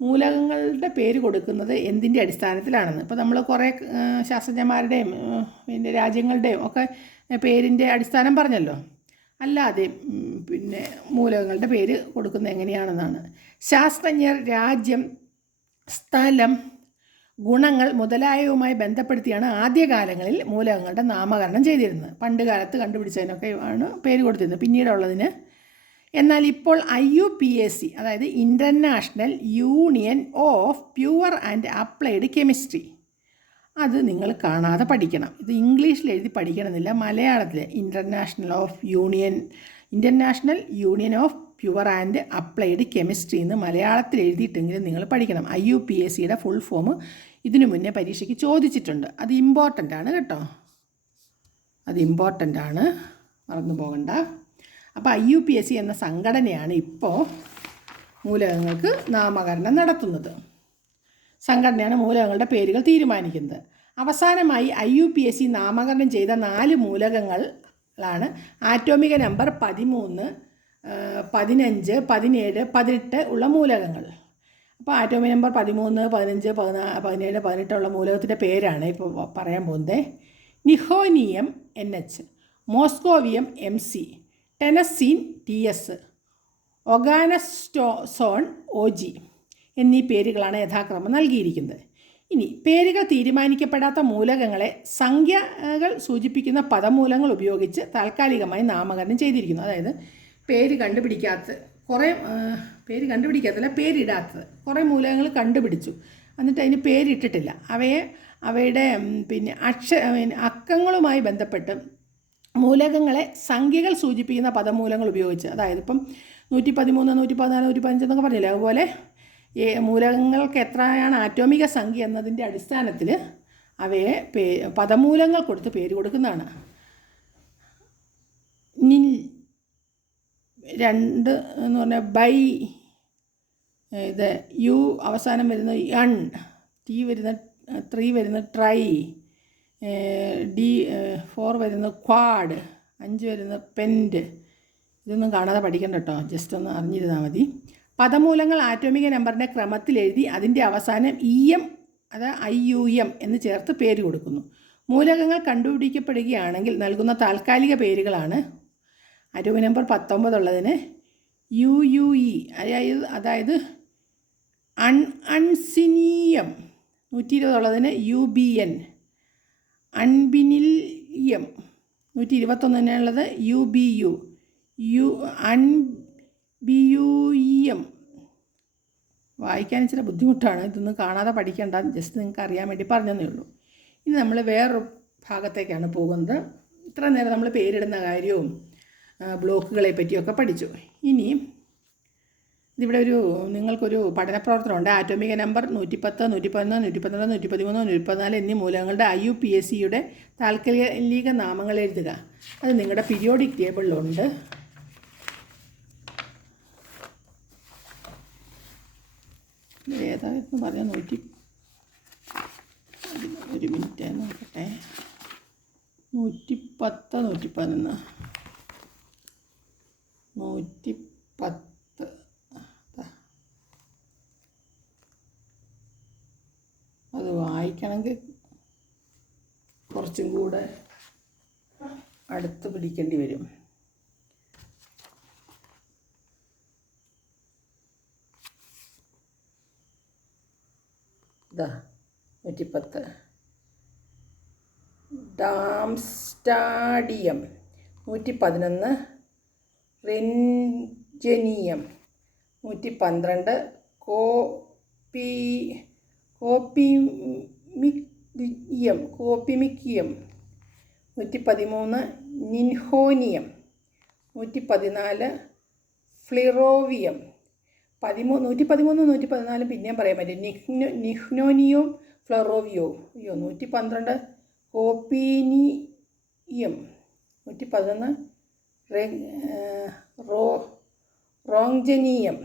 മൂലകങ്ങളുടെ പേര് കൊടുക്കുന്നത് എന്തിൻ്റെ അടിസ്ഥാനത്തിലാണെന്ന്. ഇപ്പോൾ നമ്മൾ കുറേ ശാസ്ത്രജ്ഞന്മാരുടെയും പിന്നെ രാജ്യങ്ങളുടെയും ഒക്കെ പേരിൻ്റെ അടിസ്ഥാനം പറഞ്ഞല്ലോ. അല്ലാതെ പിന്നെ മൂലകങ്ങളുടെ പേര് കൊടുക്കുന്നത് എങ്ങനെയാണെന്നാണ്. ശാസ്ത്രജ്ഞർ രാജ്യം, സ്ഥലം, ഗുണങ്ങൾ മുതലായവയുമായി ബന്ധപ്പെടുത്തിയാണ് ആദ്യകാലങ്ങളിൽ മൂലകങ്ങളുടെ നാമകരണം ചെയ്തിരുന്നത്. പണ്ട് കാലത്ത് കണ്ടുപിടിച്ചതിനൊക്കെ ആണ് പേര് കൊടുത്തിരുന്നത്, പിന്നീടുള്ളതിന്. എന്നാൽ ഇപ്പോൾ IUPAC, അതായത് international union of pure and applied chemistry, അത് നിങ്ങൾ കാണാതെ പഠിക്കണം. ഇത് ഇംഗ്ലീഷിൽ എഴുതി പഠിക്കണമെന്നില്ല, മലയാളത്തിൽ international union of pure and applied chemistry എന്ന് മലയാളത്തിൽ എഴുതിയിട്ടെങ്കിലും നിങ്ങൾ പഠിക്കണം. IUPACയുടെ ഫുൾ ഫോം ഇതിനു മുന്നേ പരീക്ഷയ്ക്ക് ചോദിച്ചിട്ടുണ്ട്. അത് ഇമ്പോർട്ടൻ്റ് ആണ് കേട്ടോ, അത് ഇമ്പോർട്ടൻ്റ് ആണ്, മറന്നു പോകണ്ട. അപ്പോൾ IUPAC എന്ന സംഘടനയാണ് ഇപ്പോൾ മൂലകങ്ങൾക്ക് നാമകരണം നടത്തുന്നത്. സംഘടനയാണ് മൂലകങ്ങളുടെ പേരുകൾ തീരുമാനിക്കുന്നത്. അവസാനമായി IUPAC നാമകരണം ചെയ്ത 4 മൂലകങ്ങളാണ് ആറ്റോമിക നമ്പർ 13, 15, 17, 18 ഉള്ള മൂലകങ്ങൾ. അപ്പോൾ ആറ്റോമിക നമ്പർ 13, 15, 17, 18 ഉള്ള മൂലകത്തിൻ്റെ പേരാണ് ഇപ്പോൾ പറയാൻ പോകുന്നത്. നിഹോനിയം NH, moscovium MC, ടെനസീൻ TS, ഒഗാനസ്റ്റോസോൺ OG എന്നീ പേരുകളാണ് യഥാക്രമം നൽകിയിരിക്കുന്നത്. ഇനി പേരുകൾ തീരുമാനിക്കപ്പെടാത്ത മൂലകങ്ങളെ സംഖ്യകൾ സൂചിപ്പിക്കുന്ന പദമൂലങ്ങൾ ഉപയോഗിച്ച് താൽക്കാലികമായി നാമകരണം ചെയ്തിരിക്കുന്നു. അതായത് പേരിടാത്തത് കുറേ മൂലകങ്ങൾ കണ്ടുപിടിച്ചു, എന്നിട്ട് അതിന് പേരിട്ടിട്ടില്ല. അവയുടെ പിന്നെ അക്കങ്ങളുമായി ബന്ധപ്പെട്ട് മൂലകങ്ങളെ സംഖ്യകൾ സൂചിപ്പിക്കുന്ന പദമൂലങ്ങൾ ഉപയോഗിച്ച്, അതായത് ഇപ്പം 113, 114, 115 എന്നൊക്കെ പറഞ്ഞില്ലേ, അതുപോലെ മൂലകങ്ങൾക്ക് എത്രയാണ് ആറ്റോമിക സംഖ്യ എന്നതിൻ്റെ അടിസ്ഥാനത്തിൽ അവയെ പദമൂലങ്ങൾ കൊടുത്ത് പേര് കൊടുക്കുന്നതാണ്. 2 എന്ന് പറഞ്ഞാൽ ബൈ, ഇത് യു അവസാനം വരുന്ന അൺ, ടി വരുന്ന 3 വരുന്ന ട്രൈ, D4 വരുന്ന ക്വാഡ്, 5 വരുന്ന പെൻറ്റ്. ഇതൊന്നും കാണാതെ പഠിക്കണ്ട കേട്ടോ, ജസ്റ്റ് ഒന്ന് അറിഞ്ഞിരുന്നാൽ മതി. പദമൂലങ്ങൾ ആറ്റോമിക നമ്പറിൻ്റെ ക്രമത്തിൽ എഴുതി അതിൻ്റെ അവസാനം EM, അതായത് IUM എന്ന് ചേർത്ത് പേര് കൊടുക്കുന്നു. മൂലകങ്ങൾ കണ്ടുപിടിക്കപ്പെടുകയാണെങ്കിൽ നൽകുന്ന താൽക്കാലിക പേരുകളാണ് ആറ്റോമിക നമ്പർ 19 ഉള്ളതിന് UUE, അതായത് അൺസിനിയം. 120 ഉള്ളതിന് UBN, അൺബിനിലിയം. 121 UBU, അൺബിയുഇയം. വായിക്കാൻ ഇച്ചിരി ബുദ്ധിമുട്ടാണ്, ഇതൊന്നും കാണാതെ പഠിക്കേണ്ട, ജസ്റ്റ് നിങ്ങൾക്ക് അറിയാൻ വേണ്ടി പറഞ്ഞതേ ഉള്ളൂ. ഇനി നമ്മൾ വേറൊരു ഭാഗത്തേക്കാണ് പോകുന്നത്. ഇത്ര നേരം നമ്മൾ പേരിടുന്ന കാര്യവും ബ്ലോക്കുകളെ പറ്റിയൊക്കെ പഠിച്ചു. ഇനി ഇതിവിടെ നിങ്ങൾക്കൊരു പഠന പ്രവർത്തനമുണ്ട്. ആറ്റോമിക നമ്പർ 110, 111, 112, 113, 114 എന്നീ മൂലകങ്ങളുടെ IUPACയുടെ താൽക്കാലിക നാമങ്ങൾ എഴുതുക. അത് നിങ്ങളുടെ പീരിയോഡിക് ടേബിളിലുണ്ട്. ഏതായിരുന്നു പറഞ്ഞാൽ ഒരു മിനിറ്റ് നോക്കട്ടെ. 110, 111, 110. അത് വായിക്കണമെങ്കിൽ കുറച്ചും കൂടെ അടുത്ത് പിടിക്കേണ്ടി വരും. ഇതാ 110. ഡാംസ്റ്റാഡിയം 111, റെൻജനിയം 112, കോപ്പിമിക്കിയം 113, നിൻഹോനിയം 114, ഫ്ലിറോവിയം 113, 114 പിന്നെയും പറയാൻ പറ്റും. നിഹ്നോനിയോ ഫ്ലറോവിയോ 112, കോപ്പീനിയം 111, റോങ്ജനിയം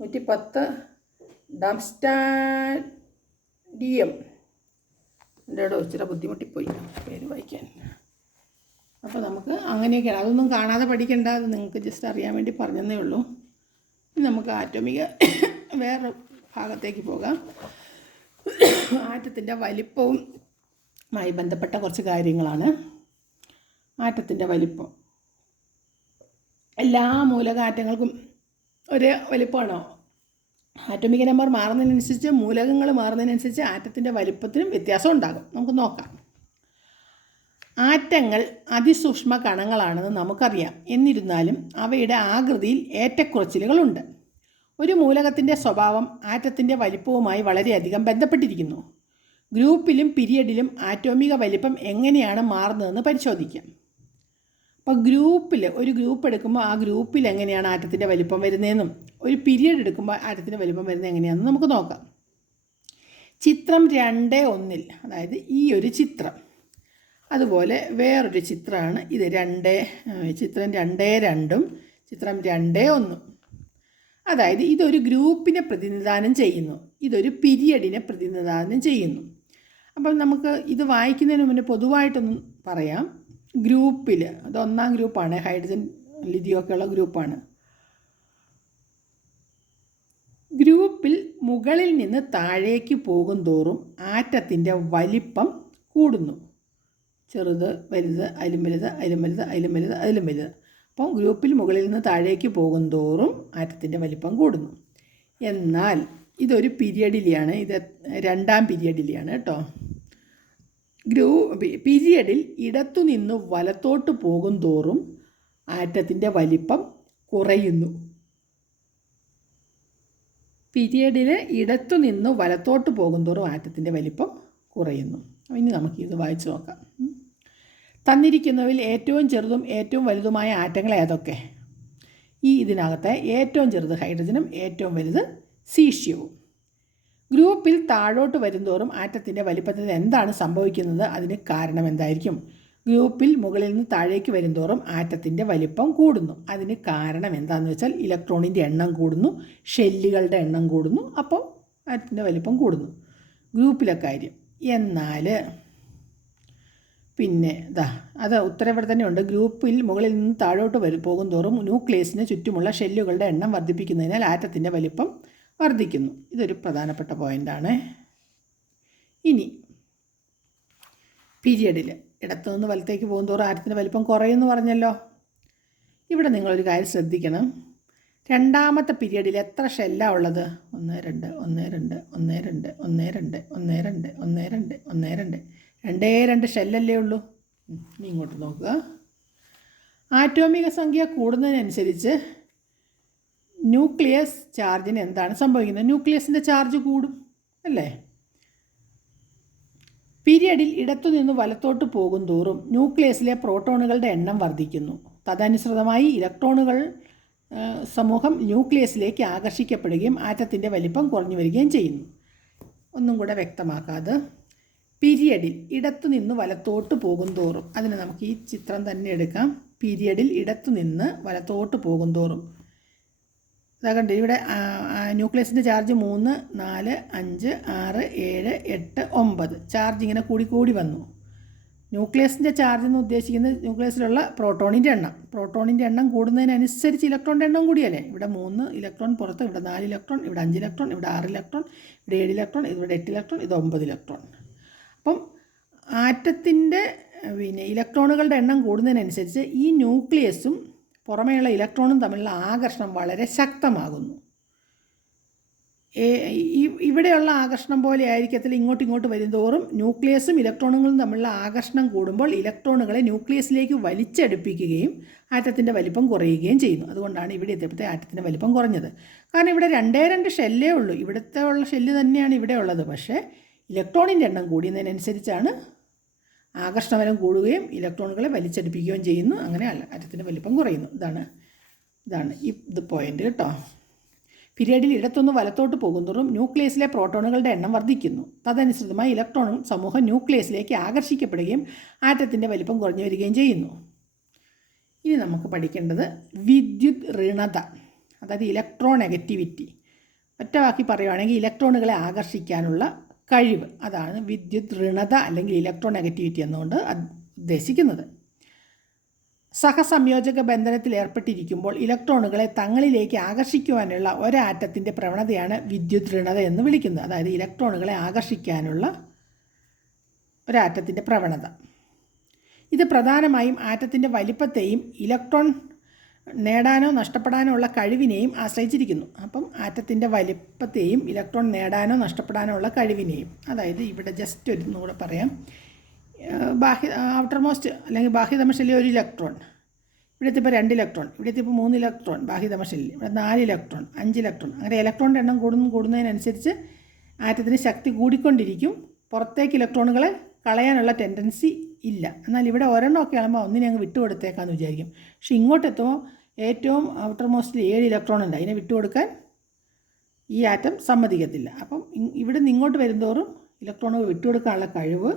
110, ഡാംസ്റ്റാഡിയം. എൻ്റെ ഇവിടെ ഇച്ചിരി ബുദ്ധിമുട്ടിപ്പോയി പേര് വായിക്കാൻ. അപ്പോൾ നമുക്ക് അങ്ങനെയൊക്കെയാണ്. അതൊന്നും കാണാതെ പഠിക്കേണ്ട, അത് നിങ്ങൾക്ക് ജസ്റ്റ് അറിയാൻ വേണ്ടി പറഞ്ഞതേ ഉള്ളൂ. ഇനി നമുക്ക് ആറ്റോമിക വേറെ ഭാഗത്തേക്ക് പോകാം. ആറ്റത്തിൻ്റെ വലിപ്പവുമായി ബന്ധപ്പെട്ട കുറച്ച് കാര്യങ്ങളാണ്. ആറ്റത്തിൻ്റെ വലിപ്പം എല്ലാ മൂലക ആറ്റങ്ങൾക്കും ഒരേ വലിപ്പമാണോ? ആറ്റോമിക നമ്പർ മാറുന്നതിനനുസരിച്ച്, മൂലകങ്ങൾ മാറുന്നതിനനുസരിച്ച് ആറ്റത്തിൻ്റെ വലിപ്പത്തിനും വ്യത്യാസം ഉണ്ടാകും. നമുക്ക് നോക്കാം. ആറ്റങ്ങൾ അതിസൂക്ഷ്മ കണങ്ങളാണെന്ന് നമുക്കറിയാം. എന്നിരുന്നാലും അവയുടെ ആകൃതിയിൽ ഏറ്റക്കുറച്ചിലുകളുണ്ട്. ഒരു മൂലകത്തിൻ്റെ സ്വഭാവം ആറ്റത്തിൻ്റെ വലിപ്പവുമായി വളരെയധികം ബന്ധപ്പെട്ടിരിക്കുന്നു. ഗ്രൂപ്പിലും പീരിയഡിലും ആറ്റോമിക വലിപ്പം എങ്ങനെയാണ് മാറുന്നതെന്ന് പരിശോധിക്കാം. അപ്പോൾ ഒരു ഗ്രൂപ്പ് എടുക്കുമ്പോൾ ആ ഗ്രൂപ്പിൽ എങ്ങനെയാണ് ആറ്റത്തിൻ്റെ വലിപ്പം വരുന്നതെന്നും ഒരു പീരിയഡ് എടുക്കുമ്പോൾ ആറ്റത്തിൻ്റെ വലിപ്പം വരുന്നത് എങ്ങനെയാണെന്ന് നമുക്ക് നോക്കാം. ചിത്രം 2.1, അതായത് ഈ ഒരു ചിത്രം, അതുപോലെ വേറൊരു ചിത്രമാണ് ഇത്. ചിത്രം 2.2, ചിത്രം 2.1. അതായത് ഇതൊരു ഗ്രൂപ്പിനെ പ്രതിനിധാനം ചെയ്യുന്നു, ഇതൊരു പീരിയഡിനെ പ്രതിനിധാനം ചെയ്യുന്നു. അപ്പം നമുക്ക് ഇത് വായിക്കുന്നതിന് മുന്നേ പൊതുവായിട്ടൊന്നും പറയാം. ഗ്രൂപ്പിൽ അത് ഒന്നാം ഗ്രൂപ്പാണ്, ഹൈഡ്രജൻ ലിഥിയമൊക്കെ ഉള്ള ഗ്രൂപ്പാണ്. ഗ്രൂപ്പിൽ മുകളിൽ നിന്ന് താഴേക്ക് പോകും തോറും ആറ്റത്തിൻ്റെ വലിപ്പം കൂടുന്നു. ചെറുത്, വലുത്, അതിലും വലുത്, അതിലും വലുത്, അതിലും വലുത്, അതിലും വലുത്. അപ്പോൾ ഗ്രൂപ്പിൽ മുകളിൽ നിന്ന് താഴേക്ക് പോകും തോറും ആറ്റത്തിൻ്റെ വലിപ്പം കൂടുന്നു. എന്നാൽ ഇതൊരു പീരിയഡിലെയാണ്, ഇത് രണ്ടാം പീരിയഡിലെയാണ് കേട്ടോ. പീരിയഡിൽ ഇടത്തുനിന്ന് വലത്തോട്ട് പോകും തോറും ആറ്റത്തിൻ്റെ വലിപ്പം കുറയുന്നു. പീരിയഡിൽ ഇടത്തുനിന്ന് വലത്തോട്ട് പോകും തോറും ആറ്റത്തിൻ്റെ വലിപ്പം കുറയുന്നു. ഇനി നമുക്കിത് വായിച്ചു നോക്കാം. തന്നിരിക്കുന്നവയിൽ ഏറ്റവും ചെറുതും ഏറ്റവും വലുതുമായ ആറ്റങ്ങൾ ഏതൊക്കെ? ഇതിനകത്തെ ഏറ്റവും ചെറുത് ഹൈഡ്രജനും ഏറ്റവും വലുത് സീഷ്യവും. ഗ്രൂപ്പിൽ താഴോട്ട് വരുംതോറും ആറ്റത്തിൻ്റെ വലിപ്പത്തിൽ എന്താണ് സംഭവിക്കുന്നത്? അതിന് കാരണം എന്തായിരിക്കും? ഗ്രൂപ്പിൽ മുകളിൽ നിന്ന് താഴേക്ക് വരുംതോറും ആറ്റത്തിൻ്റെ വലിപ്പം കൂടുന്നു. അതിന് കാരണം എന്താണെന്ന് വെച്ചാൽ ഇലക്ട്രോണിൻ്റെ എണ്ണം കൂടുന്നു, ഷെല്ലുകളുടെ എണ്ണം കൂടുന്നു, അപ്പോൾ ആറ്റത്തിൻ്റെ വലിപ്പം കൂടുന്നു. ഗ്രൂപ്പിലെ കാര്യം. എന്നാൽ പിന്നെ അത് ഉത്തരം ഇവിടെ തന്നെയുണ്ട്. ഗ്രൂപ്പിൽ മുകളിൽ നിന്ന് താഴോട്ട് പോകും തോറും ന്യൂക്ലിയസിന് ചുറ്റുമുള്ള ഷെല്ലുകളുടെ എണ്ണം വർദ്ധിപ്പിക്കുന്നതിനാൽ ആറ്റത്തിൻ്റെ വലിപ്പം വർദ്ധിക്കുന്നു. ഇതൊരു പ്രധാനപ്പെട്ട പോയിൻ്റാണ്. ഇനി പീരിയഡിൽ ഇടത്തുനിന്ന് വലത്തേക്ക് പോകും തോറും ആറ്റത്തിൻ്റെ വലിപ്പം കുറയുമെന്ന് പറഞ്ഞല്ലോ. ഇവിടെ നിങ്ങളൊരു കാര്യം ശ്രദ്ധിക്കണം. രണ്ടാമത്തെ പീരിയഡിൽ എത്ര ഷെല്ലാണ് ഉള്ളത്? 1 2 1 2 1 2 1 2 1 2 1 2 1 2 2 ഷെല്ലല്ലേ ഉള്ളൂ. ഇനി ഇങ്ങോട്ട് നോക്കുക. ആറ്റോമിക സംഖ്യ കൂടുന്നതിനനുസരിച്ച് ന്യൂക്ലിയസ് ചാർജിന് എന്താണ് സംഭവിക്കുന്നത്? ന്യൂക്ലിയസിൻ്റെ ചാർജ് കൂടും അല്ലേ? പീരിയഡിൽ ഇടത്തുനിന്ന് വലത്തോട്ട് പോകും തോറും ന്യൂക്ലിയസിലെ പ്രോട്ടോണുകളുടെ എണ്ണം വർദ്ധിക്കുന്നു. തദനുസൃതമായി ഇലക്ട്രോണുകൾ സമൂഹം ന്യൂക്ലിയസിലേക്ക് ആകർഷിക്കപ്പെടുകയും ആറ്റത്തിൻ്റെ വലിപ്പം കുറഞ്ഞു വരികയും ചെയ്യുന്നു. ഒന്നും കൂടെ വ്യക്തമാക്കാതെ, പീരിയഡിൽ ഇടത്തുനിന്ന് വലത്തോട്ട് പോകും തോറും, അതിന് നമുക്ക് ഈ ചിത്രം തന്നെ എടുക്കാം. പീരിയഡിൽ ഇടത്തുനിന്ന് വലത്തോട്ട് പോകും തോറും അതാ കണ്ടു ഇവിടെ ന്യൂക്ലിയസിൻ്റെ ചാർജ് 3, 4, 5, 6, 7, 8, 9 ചാർജ് ഇങ്ങനെ കൂടി വന്നു. ന്യൂക്ലിയസിൻ്റെ ചാർജ് എന്ന് ഉദ്ദേശിക്കുന്നത് ന്യൂക്ലിയസിലുള്ള പ്രോട്ടോണിൻ്റെ എണ്ണം കൂടുന്നതിനനുസരിച്ച് ഇലക്ട്രോണിൻ്റെ എണ്ണം കൂടിയല്ലേ. ഇവിടെ 3 ഇലക്ട്രോൺ പുറത്ത്, ഇവിടെ 4 ഇലക്ട്രോൺ, ഇവിടെ 5 ഇലക്ട്രോൺ, ഇവിടെ 6 ഇലക്ട്രോൺ, ഇവിടെ 7 ഇലക്ട്രോൺ, ഇവിടെ 8 ഇലക്ട്രോൺ, ഇത് 9 ഇലക്ട്രോൺ. അപ്പം ആറ്റത്തിൻ്റെ ഇലക്ട്രോണുകളുടെ എണ്ണം കൂടുന്നതിനനുസരിച്ച് ഈ ന്യൂക്ലിയസും പുറമേയുള്ള ഇലക്ട്രോണും തമ്മിലുള്ള ആകർഷണം വളരെ ശക്തമാകുന്നു. ഇവിടെയുള്ള ആകർഷണം പോലെ ആയിരിക്കത്തില്ല ഇങ്ങോട്ട് വരുന്തോറും ന്യൂക്ലിയസും ഇലക്ട്രോണുകളും തമ്മിലുള്ള ആകർഷണം കൂടുമ്പോൾ ഇലക്ട്രോണുകളെ ന്യൂക്ലിയസിലേക്ക് വലിച്ചടുപ്പിക്കുകയും ആറ്റത്തിൻ്റെ വലിപ്പം കുറയുകയും ചെയ്യുന്നു. അതുകൊണ്ടാണ് ഇവിടെ എത്തിയപ്പോഴത്തെ ആറ്റത്തിൻ്റെ വലിപ്പം കുറഞ്ഞത്. കാരണം ഇവിടെ 2 ഷെല്ലേ ഉള്ളൂ. ഇവിടുത്തെ ഉള്ള ഷെല്ല് തന്നെയാണ് ഇവിടെ ഉള്ളത്. പക്ഷേ ഇലക്ട്രോണിൻ്റെ എണ്ണം കൂടിയതിനനുസരിച്ചാണ് ആകർഷണബലം കൂടുകയും ഇലക്ട്രോണുകളെ വലിച്ചടുപ്പിക്കുകയും ചെയ്യുന്നു. അങ്ങനെ ആറ്റത്തിൻ്റെ വലിപ്പം കുറയുന്നു. ഇതാണ് ഇത് പോയിൻ്റ് കേട്ടോ. പീരിയഡിൽ ഇടത്തുനിന്ന് വലത്തോട്ട് പോകുന്നതോറും ന്യൂക്ലിയസിലെ പ്രോട്ടോണുകളുടെ എണ്ണം വർദ്ധിക്കുന്നു. തദനുസൃതമായി ഇലക്ട്രോണും സമൂഹം ന്യൂക്ലിയസിലേക്ക് ആകർഷിക്കപ്പെടുകയും ആറ്റത്തിൻ്റെ വലിപ്പം കുറഞ്ഞു വരികയും ചെയ്യുന്നു. ഇനി നമുക്ക് പഠിക്കേണ്ടത് വിദ്യുത് ഋണത, അതായത് ഇലക്ട്രോ നെഗറ്റിവിറ്റി. ഒറ്റ വാക്കി പറയുകയാണെങ്കിൽ ഇലക്ട്രോണുകളെ ആകർഷിക്കാനുള്ള കഴിവ്, അതാണ് വിദ്യുത് ഋണത അല്ലെങ്കിൽ ഇലക്ട്രോ നെഗറ്റിവിറ്റി എന്നുകൊണ്ട് ഉദ്ദേശിക്കുന്നത്. സഹസംയോജക ബന്ധനത്തിൽ ഏർപ്പെട്ടിരിക്കുമ്പോൾ ഇലക്ട്രോണുകളെ തങ്ങളിലേക്ക് ആകർഷിക്കുവാനുള്ള ഒരാറ്റത്തിൻ്റെ പ്രവണതയാണ് വിദ്യുത് ഋണത എന്ന് വിളിക്കുന്നത്. അതായത് ഇലക്ട്രോണുകളെ ആകർഷിക്കാനുള്ള ഒരാറ്റത്തിൻ്റെ പ്രവണത. ഇത് പ്രധാനമായും ആറ്റത്തിൻ്റെ വലിപ്പത്തെയും ഇലക്ട്രോൺ നേടാനോ നഷ്ടപ്പെടാനോ ഉള്ള കഴിവിനെയും ആശ്രയിച്ചിരിക്കുന്നു. അപ്പം ആറ്റത്തിൻ്റെ വലിപ്പത്തെയും ഇലക്ട്രോൺ നേടാനോ നഷ്ടപ്പെടാനോ ഉള്ള കഴിവിനെയും, അതായത് ഇവിടെ ജസ്റ്റ് ഒന്നുകൂടെ പറയാം. ഔട്ടർമോസ്റ്റ് അല്ലെങ്കിൽ ബാഹ്യതമശല്യം 1 ഇലക്ട്രോൺ, ഇവിടുത്തെ ഇപ്പോൾ 2 ഇലക്ട്രോൺ, ഇവിടുത്തെ ഇപ്പോൾ 3 ഇലക്ട്രോൺ ബാഹ്യതമശല്യം, ഇവിടെ 4 ഇലക്ട്രോൺ, 5 ഇലക്ട്രോൺ. അങ്ങനെ ഇലക്ട്രോണിൻ്റെ എണ്ണം കൂടുന്നതിനനുസരിച്ച് ആറ്റത്തിന് ശക്തി കൂടിക്കൊണ്ടിരിക്കും. പുറത്തേക്ക് ഇലക്ട്രോണുകളെ കളയാനുള്ള ടെൻഡൻസി ഇല്ല. എന്നാൽ ഇവിടെ ഒരെണ്ണമൊക്കെ ആകുമ്പോൾ ഒന്നിനെ അങ്ങ് വിട്ടുകൊടുത്തേക്കാന്ന് വിചാരിക്കും. പക്ഷെ ഇങ്ങോട്ടെത്തുമ്പോൾ ഏറ്റവും ഔട്ടർമോസ്റ്റിൽ 7 ഇലക്ട്രോൺ ഉണ്ട്. അതിനെ വിട്ടുകൊടുക്കാൻ ഈ ആറ്റം സമ്മതിക്കത്തില്ല. അപ്പം ഇവിടെ നിന്ന് ഇങ്ങോട്ട് വരുന്തോറും ഇലക്ട്രോണുകൾ വിട്ടുകൊടുക്കാനുള്ള കഴിവ്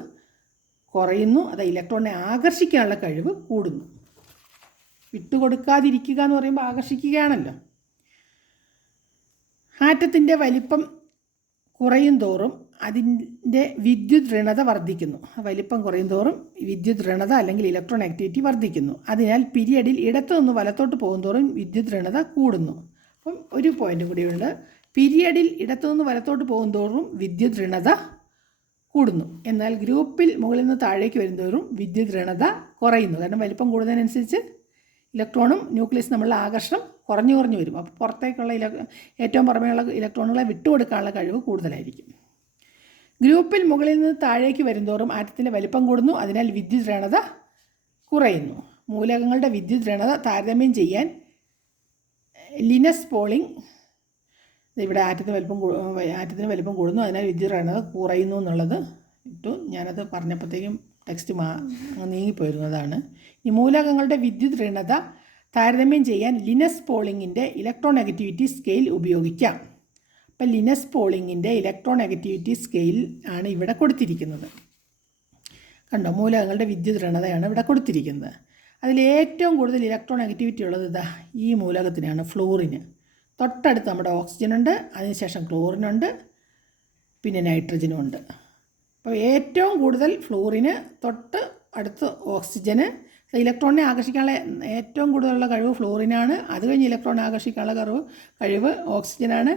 കുറയുന്നു. അത് ഇലക്ട്രോണിനെ ആകർഷിക്കാനുള്ള കഴിവ് കൂടുന്നു. വിട്ടുകൊടുക്കാതിരിക്കുക എന്ന് പറയുമ്പോൾ ആകർഷിക്കുകയാണല്ലോ. ആറ്റത്തിൻ്റെ വലിപ്പം കുറയും തോറും അതിൻ്റെ വിദ്യുത് ഋണത വർദ്ധിക്കുന്നു. വലിപ്പം കുറയും തോറും വിദ്യുത് ഋണത അല്ലെങ്കിൽ ഇലക്ട്രോൺ ആക്ടിവിറ്റി വർദ്ധിക്കുന്നു. അതിനാൽ പീരിയഡിൽ ഇടത്തുനിന്ന് വലത്തോട്ട് പോകുന്തോറും വിദ്യുത് ഋണത കൂടുന്നു. അപ്പം ഒരു പോയിൻ്റ് കൂടിയുണ്ട്. പീരിയഡിൽ ഇടത്തുനിന്ന് വലത്തോട്ട് പോകുന്തോറും വിദ്യുത് ഋണത കൂടുന്നു. എന്നാൽ ഗ്രൂപ്പിൽ മുകളിൽ നിന്ന് താഴേക്ക് വരുന്തോറും വിദ്യുത് ഋണത കുറയുന്നു. കാരണം വലിപ്പം കൂടുന്നതിനനുസരിച്ച് ഇലക്ട്രോണും ന്യൂക്ലിയസും തമ്മിലുള്ള ആകർഷണം കുറഞ്ഞു വരും. അപ്പോൾ പുറത്തേക്കുള്ള ഏറ്റവും പുറമേയുള്ള ഇലക്ട്രോണുകളെ വിട്ടുകൊടുക്കാനുള്ള കഴിവ് കൂടുതലായിരിക്കും. ഗ്രൂപ്പിൽ മുകളിൽ നിന്ന് താഴേക്ക് വരുന്തോറും ആറ്റത്തിൻ്റെ വലിപ്പം കൂടുന്നു. അതിനാൽ വിദ്യുത് ഋണത കുറയുന്നു. മൂലകങ്ങളുടെ വിദ്യുത് ഋണത താരതമ്യം ചെയ്യാൻ ലിനസ് പോളിംഗ്, ഇവിടെ ആറ്റത്തിന് വലിപ്പം കൂടുന്നു, അതിനാൽ വിദ്യുത് ഋണത കുറയുന്നു എന്നുള്ളത് ഇട്ടു. ഞാനത് പറഞ്ഞപ്പോഴത്തേക്കും ടെക്സ്റ്റ് നീങ്ങിപ്പോയിരുന്നതാണ്. ഈ മൂലകങ്ങളുടെ വിദ്യുത് ഋണത താരതമ്യം ചെയ്യാൻ ലിനസ് പോളിങ്ങിൻ്റെ ഇലക്ട്രോ നെഗറ്റിവിറ്റി സ്കെയിൽ ഉപയോഗിക്കാം. അപ്പം ലിനസ് പോളിങ്ങിൻ്റെ ഇലക്ട്രോ നെഗറ്റിവിറ്റി സ്കെയിൽ ആണ് ഇവിടെ കൊടുത്തിരിക്കുന്നത്. കണ്ടോ, മൂലകങ്ങളുടെ വിദ്യുത് ഋണതയാണ് ഇവിടെ കൊടുത്തിരിക്കുന്നത്. അതിൽ ഏറ്റവും കൂടുതൽ ഇലക്ട്രോ നെഗറ്റിവിറ്റി ഉള്ളത് ഈ മൂലകത്തിനാണ്, ഫ്ലൂറിന്. തൊട്ടടുത്ത് നമ്മുടെ ഓക്സിജനുണ്ട്, അതിനുശേഷം ക്ലോറിനുണ്ട്, പിന്നെ നൈട്രജനും ഉണ്ട്. അപ്പോൾ ഏറ്റവും കൂടുതൽ ഫ്ലൂറിന്, തൊട്ട് അടുത്ത് ഓക്സിജന്. ഇലക്ട്രോണിനെ ആകർഷിക്കാനുള്ള ഏറ്റവും കൂടുതലുള്ള കഴിവ് ഫ്ലൂറിനാണ്. അത് കഴിഞ്ഞ് ഇലക്ട്രോണിനെ ആകർഷിക്കാനുള്ള കഴിവ് ഓക്സിജനാണ്.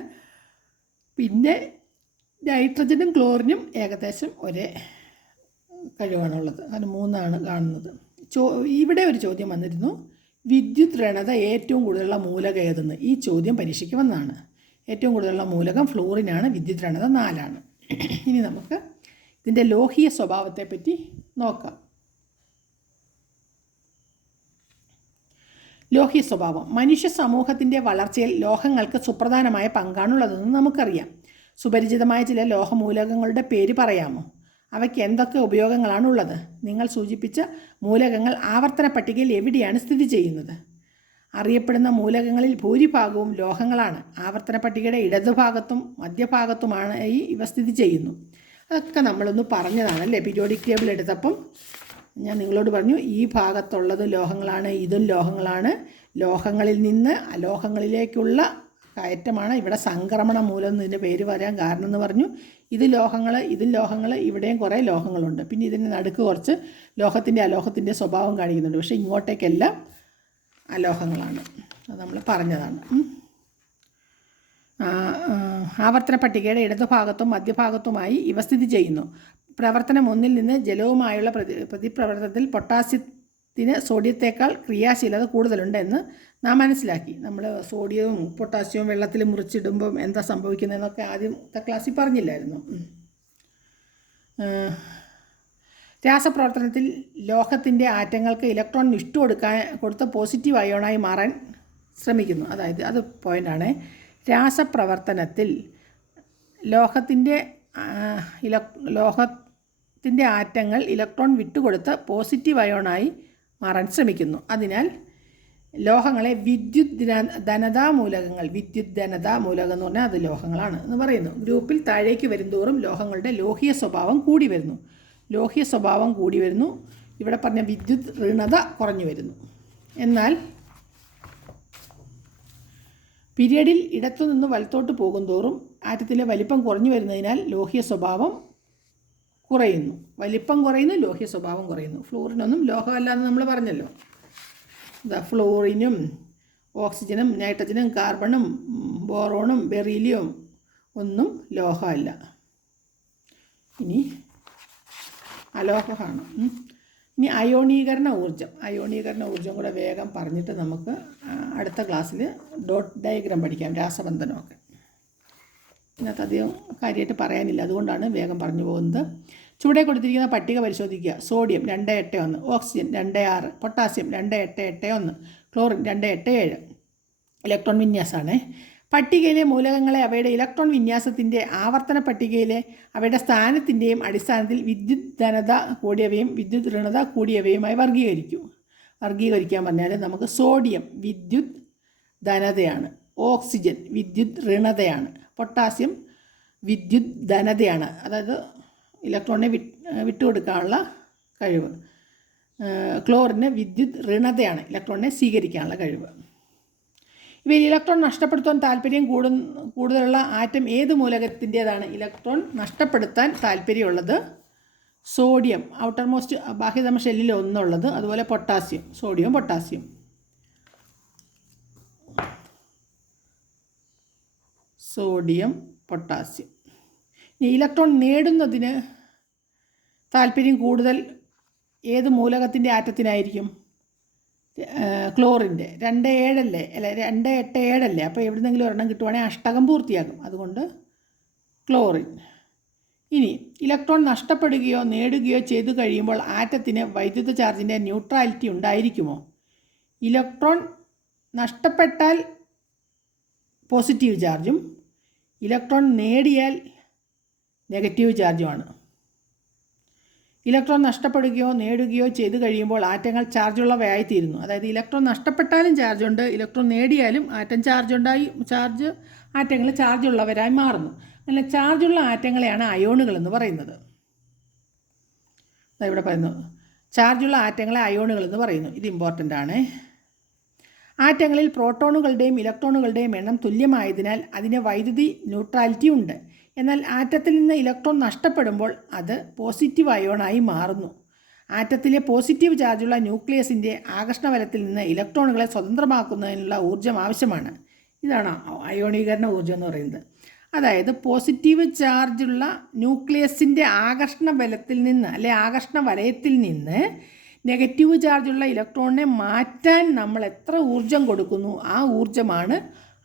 പിന്നെ നൈട്രജനും ക്ലോറിനും ഏകദേശം ഒരേ കഴിവാണുള്ളത്. അത് 3 കാണുന്നത്. ഇവിടെ ഒരു ചോദ്യം വന്നിരുന്നു, വിദ്യുത് ഋണത ഏറ്റവും കൂടുതലുള്ള മൂലകം ഏതെന്ന്. ഈ ചോദ്യം പരീക്ഷയ്ക്ക് വന്നതാണ്. ഏറ്റവും കൂടുതലുള്ള മൂലകം ഫ്ലൂറിനാണ്. വിദ്യുത് ഋണത 4. ഇനി നമുക്ക് ഇതിൻ്റെ ലോഹീയ സ്വഭാവത്തെപ്പറ്റി നോക്കാം. ലോഹീയ സ്വഭാവം. മനുഷ്യ സമൂഹത്തിൻ്റെ വളർച്ചയിൽ ലോഹങ്ങൾക്ക് സുപ്രധാനമായ പങ്കാണുള്ളതെന്ന് നമുക്കറിയാം. സുപരിചിതമായ ചില ലോഹമൂലകങ്ങളുടെ പേര് പറയാമോ? അവയ്ക്ക് എന്തൊക്കെ ഉപയോഗങ്ങളാണുള്ളത്? നിങ്ങൾ സൂചിപ്പിച്ച മൂലകങ്ങൾ ആവർത്തന പട്ടികയിൽ എവിടെയാണ് സ്ഥിതി ചെയ്യുന്നത്? അറിയപ്പെടുന്ന മൂലകങ്ങളിൽ ഭൂരിഭാഗവും ലോഹങ്ങളാണ്. ആവർത്തന പട്ടികയുടെ ഇടതുഭാഗത്തും മധ്യഭാഗത്തുമാണ് ഇവ സ്ഥിതി ചെയ്യുന്നു. അതൊക്കെ നമ്മളൊന്ന് പറഞ്ഞതാണ് അല്ലേ. പീരിയോഡിക് ടേബിൾ എടുത്തപ്പം ഞാൻ നിങ്ങളോട് പറഞ്ഞു, ഈ ഭാഗത്തുള്ളത് ലോഹങ്ങളാണ്, ഇതും ലോഹങ്ങളാണ്. ലോഹങ്ങളിൽ നിന്ന് അലോഹങ്ങളിലേക്കുള്ള കയറ്റമാണ്. ഇവിടെ സംക്രമണം മൂലം ഇതിൻ്റെ പേര് വരാൻ കാരണം എന്ന് പറഞ്ഞു. ഇതിൽ ലോഹങ്ങൾ, ഇവിടെയും കുറേ ലോഹങ്ങളുണ്ട്. പിന്നെ ഇതിന് നടുക്ക് കുറച്ച് ലോഹത്തിൻ്റെ അലോഹത്തിൻ്റെ സ്വഭാവം കാണിക്കുന്നുണ്ട്. പക്ഷേ ഇങ്ങോട്ടേക്കെല്ലാം അലോഹങ്ങളാണ്. അത് നമ്മൾ പറഞ്ഞതാണ്. ആവർത്തന പട്ടികയുടെ ഇടതുഭാഗത്തും മധ്യഭാഗത്തുമായി ഇവ സ്ഥിതി ചെയ്യുന്നു. പ്രവർത്തനം 1 നിന്ന് ജലവുമായുള്ള പ്രതിപ്രവർത്തനത്തിൽ പൊട്ടാസ്യത്തിന് സോഡിയത്തേക്കാൾ ക്രിയാശീലത കൂടുതലുണ്ട് എന്ന് നാം മനസ്സിലാക്കി. നമ്മൾ സോഡിയവും പൊട്ടാസ്യവും വെള്ളത്തിൽ മുറിച്ചിടുമ്പം എന്താ സംഭവിക്കുന്നതെന്നൊക്കെ ആദ്യത്തെ ക്ലാസ്സിൽ പറഞ്ഞില്ലായിരുന്നു. രാസപ്രവർത്തനത്തിൽ ലോഹത്തിൻ്റെ ആറ്റങ്ങൾക്ക് ഇലക്ട്രോൺ കൊടുത്ത് പോസിറ്റീവ് അയോണായി മാറാൻ ശ്രമിക്കുന്നു. അതായത് അത് പോയിൻ്റാണ്. രാസപ്രവർത്തനത്തിൽ ലോഹത്തിൻ്റെ ആറ്റങ്ങൾ ഇലക്ട്രോൺ വിട്ടുകൊടുത്ത് പോസിറ്റീവ് അയോണായി മാറാൻ ശ്രമിക്കുന്നു. അതിനാൽ ലോഹങ്ങളെ വിദ്യുത് ധനതാ മൂലകം എന്ന് പറഞ്ഞാൽ അത് ലോഹങ്ങളാണ് എന്ന് പറയുന്നു. ഗ്രൂപ്പിൽ താഴേക്ക് വരുന്തോറും ലോഹങ്ങളുടെ ലോഹീയ സ്വഭാവം കൂടി വരുന്നു. ഇവിടെ പറഞ്ഞ വിദ്യുത് ഋണത കുറഞ്ഞു വരുന്നു. എന്നാൽ പീരിയഡിൽ ഇടത്തുനിന്ന് വലത്തോട്ട് പോകുന്തോറും ആറ്റത്തിലെ വലിപ്പം കുറഞ്ഞു വരുന്നതിനാൽ ലോഹീയ സ്വഭാവം കുറയുന്നു. ലോഹീയ സ്വഭാവം കുറയുന്നു. ഫ്ലൂറിനൊന്നും ലോഹമല്ല എന്ന് നമ്മൾ പറഞ്ഞല്ലോ. ഫ്ലൂറിനും ഓക്സിജനും നൈട്രജനും കാർബണും ബോറോണും ബെറീലിയവും ഒന്നും ലോഹമല്ല. ഇനി അലോഹമാണ്. ഇനി അയോണീകരണ ഊർജ്ജം കൂടെ വേഗം പറഞ്ഞിട്ട് നമുക്ക് അടുത്ത ക്ലാസ്സിൽ ഡോട്ട് ഡയഗ്രാം പഠിക്കാം, രാസബന്ധനമൊക്കെ. ഇതിനകത്ത് അധികം കാര്യമായിട്ട് പറയാനില്ല, അതുകൊണ്ടാണ് വേഗം പറഞ്ഞു പോകുന്നത്. ചുവടെ കൊടുത്തിരിക്കുന്ന പട്ടിക പരിശോധിക്കുക. Sodium 281, oxygen 26, potassium 2881, chlorine 287. Electron വിന്യാസമാണ്. പട്ടികയിലെ മൂലകങ്ങളെ അവയുടെ ഇലക്ട്രോൺ വിന്യാസത്തിൻ്റെ ആവർത്തന പട്ടികയിലെ അവയുടെ സ്ഥാനത്തിൻ്റെയും അടിസ്ഥാനത്തിൽ വിദ്യുത് ധനത കൂടിയവയും വിദ്യുത് ഋണത കൂടിയവയുമായി വർഗീകരിക്കാൻ പറഞ്ഞാൽ നമുക്ക് സോഡിയം വിദ്യുത് ധനതയാണ്, ഓക്സിജൻ വിദ്യുത് ഋണതയാണ്, പൊട്ടാസ്യം വിദ്യുത് ധനതയാണ്, അതായത് ഇലക്ട്രോണിനെ വിട്ടുകൊടുക്കാനുള്ള കഴിവ്. ക്ലോറിന് വിദ്യുത് ഋണതയാണ്, ഇലക്ട്രോണിനെ സ്വീകരിക്കാനുള്ള കഴിവ്. ഇവയിൽ ഇലക്ട്രോൺ നഷ്ടപ്പെടുത്താൻ താല്പര്യം കൂടുതലുള്ള ആറ്റം ഏത് മൂലകത്തിൻ്റേതാണ്? ഇലക്ട്രോൺ നഷ്ടപ്പെടുത്താൻ താല്പര്യമുള്ളത് സോഡിയം, ഔട്ടർമോസ്റ്റ് ബാഹ്യതമ ഷെല്ലിൽ ഒന്നുള്ളത്. അതുപോലെ പൊട്ടാസ്യം, സോഡിയം പൊട്ടാസ്യം. ഇനി ഇലക്ട്രോൺ നേടുന്നതിന് താല്പര്യം കൂടുതൽ ഏത് മൂലകത്തിൻ്റെ ആറ്റത്തിനായിരിക്കും? ക്ലോറിൻ്റെ. 287 അല്ലേ? അപ്പോൾ എവിടെന്നെങ്കിലും ഒരെണ്ണം കിട്ടുവാണെങ്കിൽ അഷ്ടകം പൂർത്തിയാകും. അതുകൊണ്ട് ക്ലോറിൻ. ഇനി ഇലക്ട്രോൺ നഷ്ടപ്പെടുകയോ നേടുകയോ ചെയ്തു കഴിയുമ്പോൾ ആറ്റത്തിന് വൈദ്യുത ചാർജിൻ്റെ ന്യൂട്രാലിറ്റി ഉണ്ടായിരിക്കുമോ? ഇലക്ട്രോൺ നഷ്ടപ്പെട്ടാൽ പോസിറ്റീവ് ചാർജും ഇലക്ട്രോൺ നേടിയാൽ നെഗറ്റീവ് ചാർജുമാണ്. ഇലക്ട്രോൺ നഷ്ടപ്പെടുകയോ നേടുകയോ ചെയ്തു കഴിയുമ്പോൾ ആറ്റങ്ങൾ ചാർജുള്ളവയായിത്തീരുന്നു. അതായത് ഇലക്ട്രോൺ നഷ്ടപ്പെട്ടാലും ചാർജുണ്ട്, ഇലക്ട്രോൺ നേടിയാലും ആറ്റങ്ങൾ ചാർജുള്ളവരായി മാറുന്നു. അങ്ങനെ ചാർജുള്ള ആറ്റങ്ങളെയാണ് അയോണുകൾ എന്ന് പറയുന്നത്. ഇവിടെ പറയുന്നത് ചാർജുള്ള ആറ്റങ്ങളെ അയോണുകൾ എന്ന് പറയുന്നു. ഇത് ഇമ്പോർട്ടൻ്റ് ആണ്. ആറ്റങ്ങളിൽ പ്രോട്ടോണുകളുടെയും ഇലക്ട്രോണുകളുടെയും എണ്ണം തുല്യമായതിനാൽ അതിന് വൈദ്യുതി ന്യൂട്രാലിറ്റി ഉണ്ട്. എന്നാൽ ആറ്റത്തിൽ നിന്ന് ഇലക്ട്രോൺ നഷ്ടപ്പെടുമ്പോൾ അത് പോസിറ്റീവ് അയോണായി മാറുന്നു. ആറ്റത്തിലെ പോസിറ്റീവ് ചാർജുള്ള ന്യൂക്ലിയസിൻ്റെ ആകർഷണബലത്തിൽ നിന്ന് ഇലക്ട്രോണുകളെ സ്വതന്ത്രമാക്കുന്നതിനുള്ള ഊർജ്ജം ആവശ്യമാണ്. ഇതാണ് അയോണീകരണ ഊർജ്ജം എന്ന് പറയുന്നത്. അതായത് പോസിറ്റീവ് ചാർജുള്ള ന്യൂക്ലിയസിൻ്റെ ആകർഷണ ബലത്തിൽ നിന്ന് ആകർഷണ വലയത്തിൽ നിന്ന് നെഗറ്റീവ് ചാർജുള്ള ഇലക്ട്രോണിനെ മാറ്റാൻ നമ്മൾ എത്ര ഊർജ്ജം കൊടുക്കുന്നു, ആ ഊർജ്ജമാണ്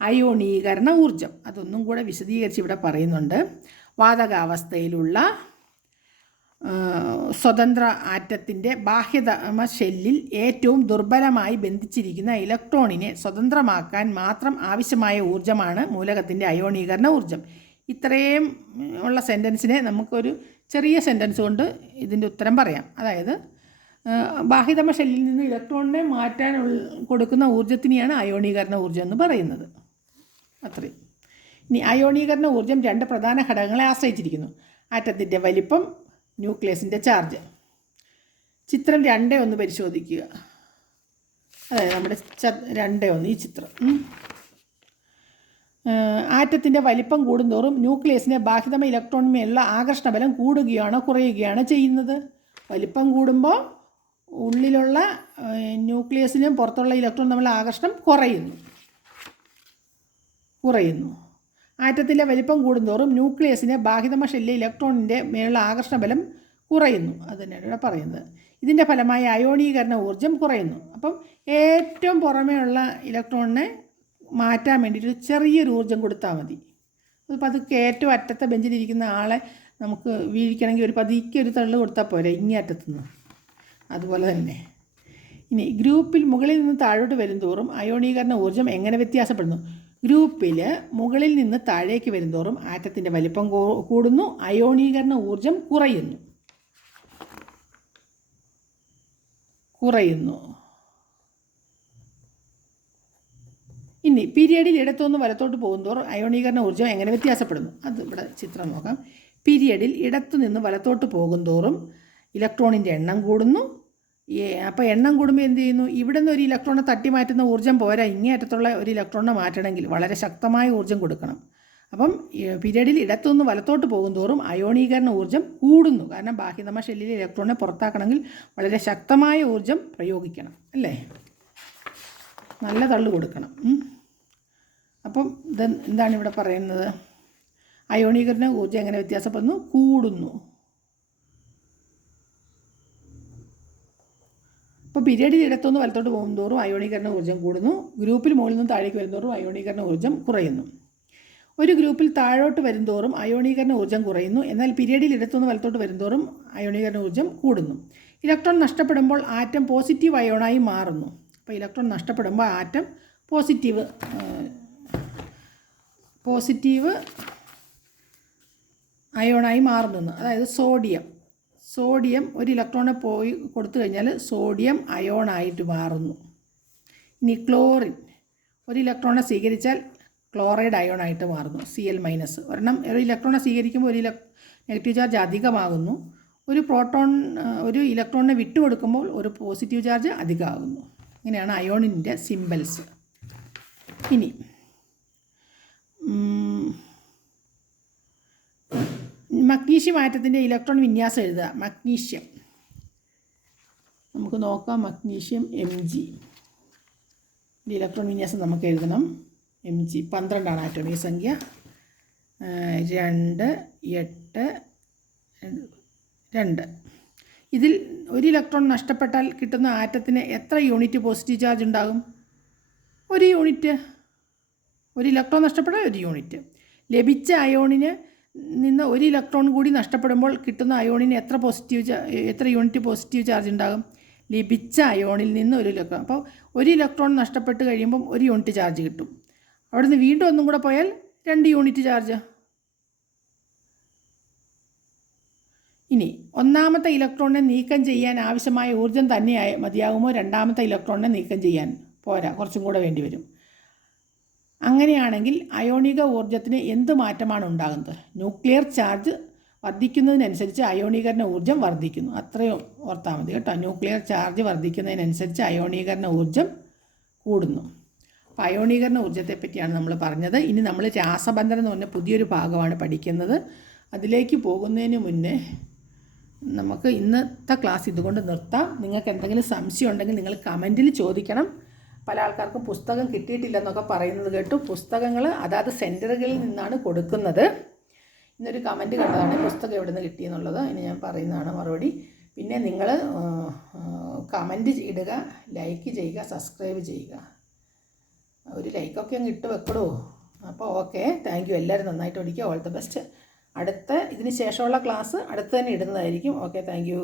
അയോണീകരണ ഊർജ്ജം. അതൊന്നും കൂടെ വിശദീകരിച്ച് ഇവിടെ പറയുന്നുണ്ട്. വാതകാവസ്ഥയിലുള്ള സ്വതന്ത്ര ആറ്റത്തിൻ്റെ ബാഹ്യതമ ഷെല്ലിൽ ഏറ്റവും ദുർബലമായി ബന്ധിച്ചിരിക്കുന്ന ഇലക്ട്രോണിനെ സ്വതന്ത്രമാക്കാൻ മാത്രം ആവശ്യമായ ഊർജ്ജമാണ് മൂലകത്തിൻ്റെ അയോണീകരണ ഊർജ്ജം. ഇത്രയും ഉള്ള സെൻറ്റൻസിനെ നമുക്കൊരു ചെറിയ സെൻറ്റൻസ് കൊണ്ട് ഇതിൻ്റെ ഉത്തരം പറയാം. അതായത് ബാഹ്യതമ ഷെല്ലിൽ നിന്ന് ഇലക്ട്രോണിനെ മാറ്റാൻ കൊടുക്കുന്ന ഊർജ്ജത്തിനെയാണ് അയോണീകരണ ഊർജ്ജം എന്ന് പറയുന്നത്. അത്രയും. ഇനി അയോണീകരണ ഊർജ്ജം 2 പ്രധാന ഘടകങ്ങളെ ആശ്രയിച്ചിരിക്കുന്നു. ആറ്റത്തിൻ്റെ വലിപ്പം, ന്യൂക്ലിയസിൻ്റെ ചാർജ്. ചിത്രം 2.1 പരിശോധിക്കുക. അതായത് നമ്മുടെ 2.1 ഈ ചിത്രം. ആറ്റത്തിൻ്റെ വലിപ്പം കൂടുന്തോറും ന്യൂക്ലിയസിൻ്റെ ബാഹ്യതമ ഇലക്ട്രോണിന്മേലുള്ള ആകർഷണബലം കൂടുകയാണോ കുറയുകയാണോ ചെയ്യുന്നത്? വലിപ്പം കൂടുമ്പോൾ ഉള്ളിലുള്ള ന്യൂക്ലിയസിനും പുറത്തുള്ള ഇലക്ട്രോൺ തമ്മിലുള്ള ആകർഷണം കുറയുന്നു. ആറ്റത്തിൻ്റെ വലിപ്പം കൂടുന്തോറും ന്യൂക്ലിയസിൻ്റെ ബാഹ്യതമ ഷെല്ലിലെ ഇലക്ട്രോണിൻ്റെ മേലുള്ള ആകർഷണബലം കുറയുന്നു. അത് തന്നെയാണ് ഇവിടെ പറയുന്നത്. ഇതിൻ്റെ ഫലമായി അയോണീകരണ ഊർജ്ജം കുറയുന്നു. അപ്പം ഏറ്റവും പുറമേയുള്ള ഇലക്ട്രോണിനെ മാറ്റാൻ വേണ്ടിയിട്ട് ചെറിയൊരു ഊർജ്ജം കൊടുത്താൽ മതി. അത് പതുക്കെ ഏറ്റവും അറ്റത്തെ ബെഞ്ചിലിരിക്കുന്ന ആളെ നമുക്ക് വീഴിക്കണമെങ്കിൽ ഒരു പതുക്കെ ഒരു തള്ളു കൊടുത്താൽ പോരെ ഇങ്ങേ അറ്റത്തുനിന്ന്. അതുപോലെ തന്നെ ഇനി ഗ്രൂപ്പിൽ മുകളിൽ നിന്ന് താഴോട്ട് വരുന്തോറും അയോണീകരണ ഊർജ്ജം എങ്ങനെ വ്യത്യാസപ്പെടുന്നു? ഗ്രൂപ്പിൽ മുകളിൽ നിന്ന് താഴേക്ക് വരുന്തോറും ആറ്റത്തിൻ്റെ വലിപ്പം കൂടുന്നു, അയോണീകരണ ഊർജ്ജം കുറയുന്നു. ഇനി പീരിയഡിൽ ഇടത്തുനിന്ന് വലത്തോട്ട് പോകുന്തോറും അയോണീകരണ ഊർജ്ജം എങ്ങനെ വ്യത്യാസപ്പെടുന്നു? അത് ഇവിടെ ചിത്രം നോക്കാം. പീരിയഡിൽ ഇടത്തുനിന്ന് വലത്തോട്ട് പോകുന്തോറും ഇലക്ട്രോണിൻ്റെ എണ്ണം കൂടുന്നു. അപ്പോൾ എണ്ണം കൂടുമ്പോൾ എന്ത് ചെയ്യുന്നു? ഇവിടെ നിന്ന് ഒരു ഇലക്ട്രോണെ തട്ടി മാറ്റുന്ന ഊർജ്ജം പോരാ, ഇങ്ങേ അറ്റത്തുള്ള ഒരു ഇലക്ട്രോണിനെ മാറ്റണമെങ്കിൽ വളരെ ശക്തമായ ഊർജ്ജം കൊടുക്കണം. അപ്പം പീരിയഡിൽ ഇടത്തുനിന്ന് വലത്തോട്ട് പോകുന്തോറും അയോണീകരണ ഊർജ്ജം കൂടുന്നു. കാരണം ബാഹ്യതമ ഷെല്ലിലെ ഇലക്ട്രോണിനെ പുറത്താക്കണമെങ്കിൽ വളരെ ശക്തമായ ഊർജ്ജം പ്രയോഗിക്കണം, അല്ലേ? നല്ല തള്ളു കൊടുക്കണം. അപ്പം എന്താണ് ഇവിടെ പറയുന്നത്? അയോണീകരണ ഊർജ്ജം എങ്ങനെ വ്യത്യാസപ്പെടുന്നു? കൂടുന്നു. അപ്പോൾ പീരിയഡിൽ ഇടത്തുനിന്ന് വലത്തോട്ട് പോകുന്തോറും അയോണീകരണ ഊർജ്ജം കൂടുന്നു. ഗ്രൂപ്പിൽ മുകളിൽ നിന്ന് താഴേക്ക് വരുന്തോറും അയോണീകരണ ഊർജ്ജം കുറയുന്നു. ഒരു ഗ്രൂപ്പിൽ താഴോട്ട് വരുന്തോറും അയോണീകരണ ഊർജ്ജം കുറയുന്നു. എന്നാൽ പീരിയഡിൽ ഇടത്തുനിന്ന് വലത്തോട്ട് വരുന്തോറും അയോണീകരണ ഊർജ്ജം കൂടുന്നു. ഇലക്ട്രോൺ നഷ്ടപ്പെടുമ്പോൾ ആറ്റം പോസിറ്റീവ് അയോണായി മാറുന്നു. അപ്പോൾ ഇലക്ട്രോൺ നഷ്ടപ്പെടുമ്പോൾ ആറ്റം പോസിറ്റീവ് അയോണായി മാറുന്നു. അതായത് സോഡിയം ഒരു ഇലക്ട്രോണെ പോയി കൊടുത്തു കഴിഞ്ഞാൽ സോഡിയം അയോണായിട്ട് മാറുന്നു. ഇനി ക്ലോറിൻ ഒരു ഇലക്ട്രോണെ സ്വീകരിച്ചാൽ ക്ലോറൈഡ് അയോണായിട്ട് മാറുന്നു, Cl-. ഒരു ഇലക്ട്രോണെ സ്വീകരിക്കുമ്പോൾ ഒരു നെഗറ്റീവ് ചാർജ് അധികമാകുന്നു. ഒരു ഇലക്ട്രോണിനെ വിട്ടുകൊടുക്കുമ്പോൾ ഒരു പോസിറ്റീവ് ചാർജ് അധികമാകുന്നു. ഇങ്ങനെയാണ് അയോണിൻ്റെ സിംബൽസ്. ഇനി മഗ്നീഷ്യം ആറ്റത്തിൻ്റെ ഇലക്ട്രോൺ വിന്യാസം എഴുതുക. മഗ്നീഷ്യം നമുക്ക് നോക്കാം. മഗ്നീഷ്യം Mg ഇലക്ട്രോൺ വിന്യാസം നമുക്ക് എഴുതണം. Mg 12 ആറ്റോമിക് സംഖ്യ. 2 8 2. ഇതിൽ ഒരു ഇലക്ട്രോൺ നഷ്ടപ്പെട്ടാൽ കിട്ടുന്ന ആറ്റത്തിന് എത്ര യൂണിറ്റ് പോസിറ്റീവ് ചാർജ് ഉണ്ടാകും? 1 യൂണിറ്റ്. ഒരു ഇലക്ട്രോൺ നഷ്ടപ്പെട്ടാൽ 1 യൂണിറ്റ്. ലഭിച്ച അയോണിന് നിന്ന് ഒരു ഇലക്ട്രോൺ കൂടി നഷ്ടപ്പെടുമ്പോൾ കിട്ടുന്ന അയോണിന് എത്ര യൂണിറ്റ് പോസിറ്റീവ് ചാർജ് ഉണ്ടാകും? ലഭിച്ച അയോണിൽ നിന്ന് 1 ഇലക്ട്രോൺ. അപ്പോൾ 1 ഇലക്ട്രോൺ നഷ്ടപ്പെട്ട് കഴിയുമ്പം 1 യൂണിറ്റ് ചാർജ് കിട്ടും. അവിടെ നിന്ന് വീണ്ടും ഒന്നും കൂടെ പോയാൽ 2 യൂണിറ്റ് ചാർജ്. ഇനി ഒന്നാമത്തെ ഇലക്ട്രോണിനെ നീക്കം ചെയ്യാൻ ആവശ്യമായ ഊർജ്ജം തന്നെ മതിയാകുമോ? രണ്ടാമത്തെ ഇലക്ട്രോണിനെ നീക്കം ചെയ്യാൻ പോരാ, കുറച്ചും കൂടെ വേണ്ടി വരും. അങ്ങനെയാണെങ്കിൽ അയോണിക ഊർജ്ജത്തിന് എന്ത് മാറ്റമാണ് ഉണ്ടാകുന്നത്? ന്യൂക്ലിയർ ചാർജ് വർദ്ധിക്കുന്നതിനനുസരിച്ച് അയോണീകരണ ഊർജ്ജം വർദ്ധിക്കുന്നു. അത്രയും ഓർത്താൽ മതി കേട്ടോ. ന്യൂക്ലിയർ ചാർജ് വർദ്ധിക്കുന്നതിനനുസരിച്ച് അയോണീകരണ ഊർജ്ജം കൂടുന്നു. അപ്പോൾ അയോണീകരണ ഊർജ്ജത്തെ പറ്റിയാണ് നമ്മൾ പറഞ്ഞത്. ഇനി നമ്മൾ രാസബന്ധനം എന്ന് പറഞ്ഞ പുതിയൊരു ഭാഗമാണ് പഠിക്കുന്നത്. അതിലേക്ക് പോകുന്നതിന് മുന്നേ നമുക്ക് ഇന്നത്തെ ക്ലാസ് ഇതുകൊണ്ട് നിർത്താം. നിങ്ങൾക്ക് എന്തെങ്കിലും സംശയം ഉണ്ടെങ്കിൽ നിങ്ങൾ കമൻറ്റിൽ ചോദിക്കണം. പല ആൾക്കാർക്കും പുസ്തകം കിട്ടിയിട്ടില്ലെന്നൊക്കെ പറയുന്നത് കേട്ടു. പുസ്തകങ്ങൾ അതാത് സെൻറ്ററുകളിൽ നിന്നാണ് കൊടുക്കുന്നത്. ഇന്നൊരു കമൻറ്റ് കണ്ടതാണ് പുസ്തകം എവിടെ നിന്ന് കിട്ടിയെന്നുള്ളത്. ഇനി ഞാൻ പറയുന്നതാണ് മറുപടി. പിന്നെ നിങ്ങൾ കമൻറ്റ് ഇടുക, ലൈക്ക് ചെയ്യുക, സബ്സ്ക്രൈബ് ചെയ്യുക. ഒരു ലൈക്കൊക്കെ അങ്ങ് ഇട്ട് വെക്കടോ. അപ്പോൾ ഓക്കെ, താങ്ക് യു. എല്ലാവരും നന്നായിട്ട് പഠിക്കുക. All the best. ഇതിന് ശേഷമുള്ള ക്ലാസ് അടുത്ത് തന്നെ ഇടുന്നതായിരിക്കും. Okay, thank you.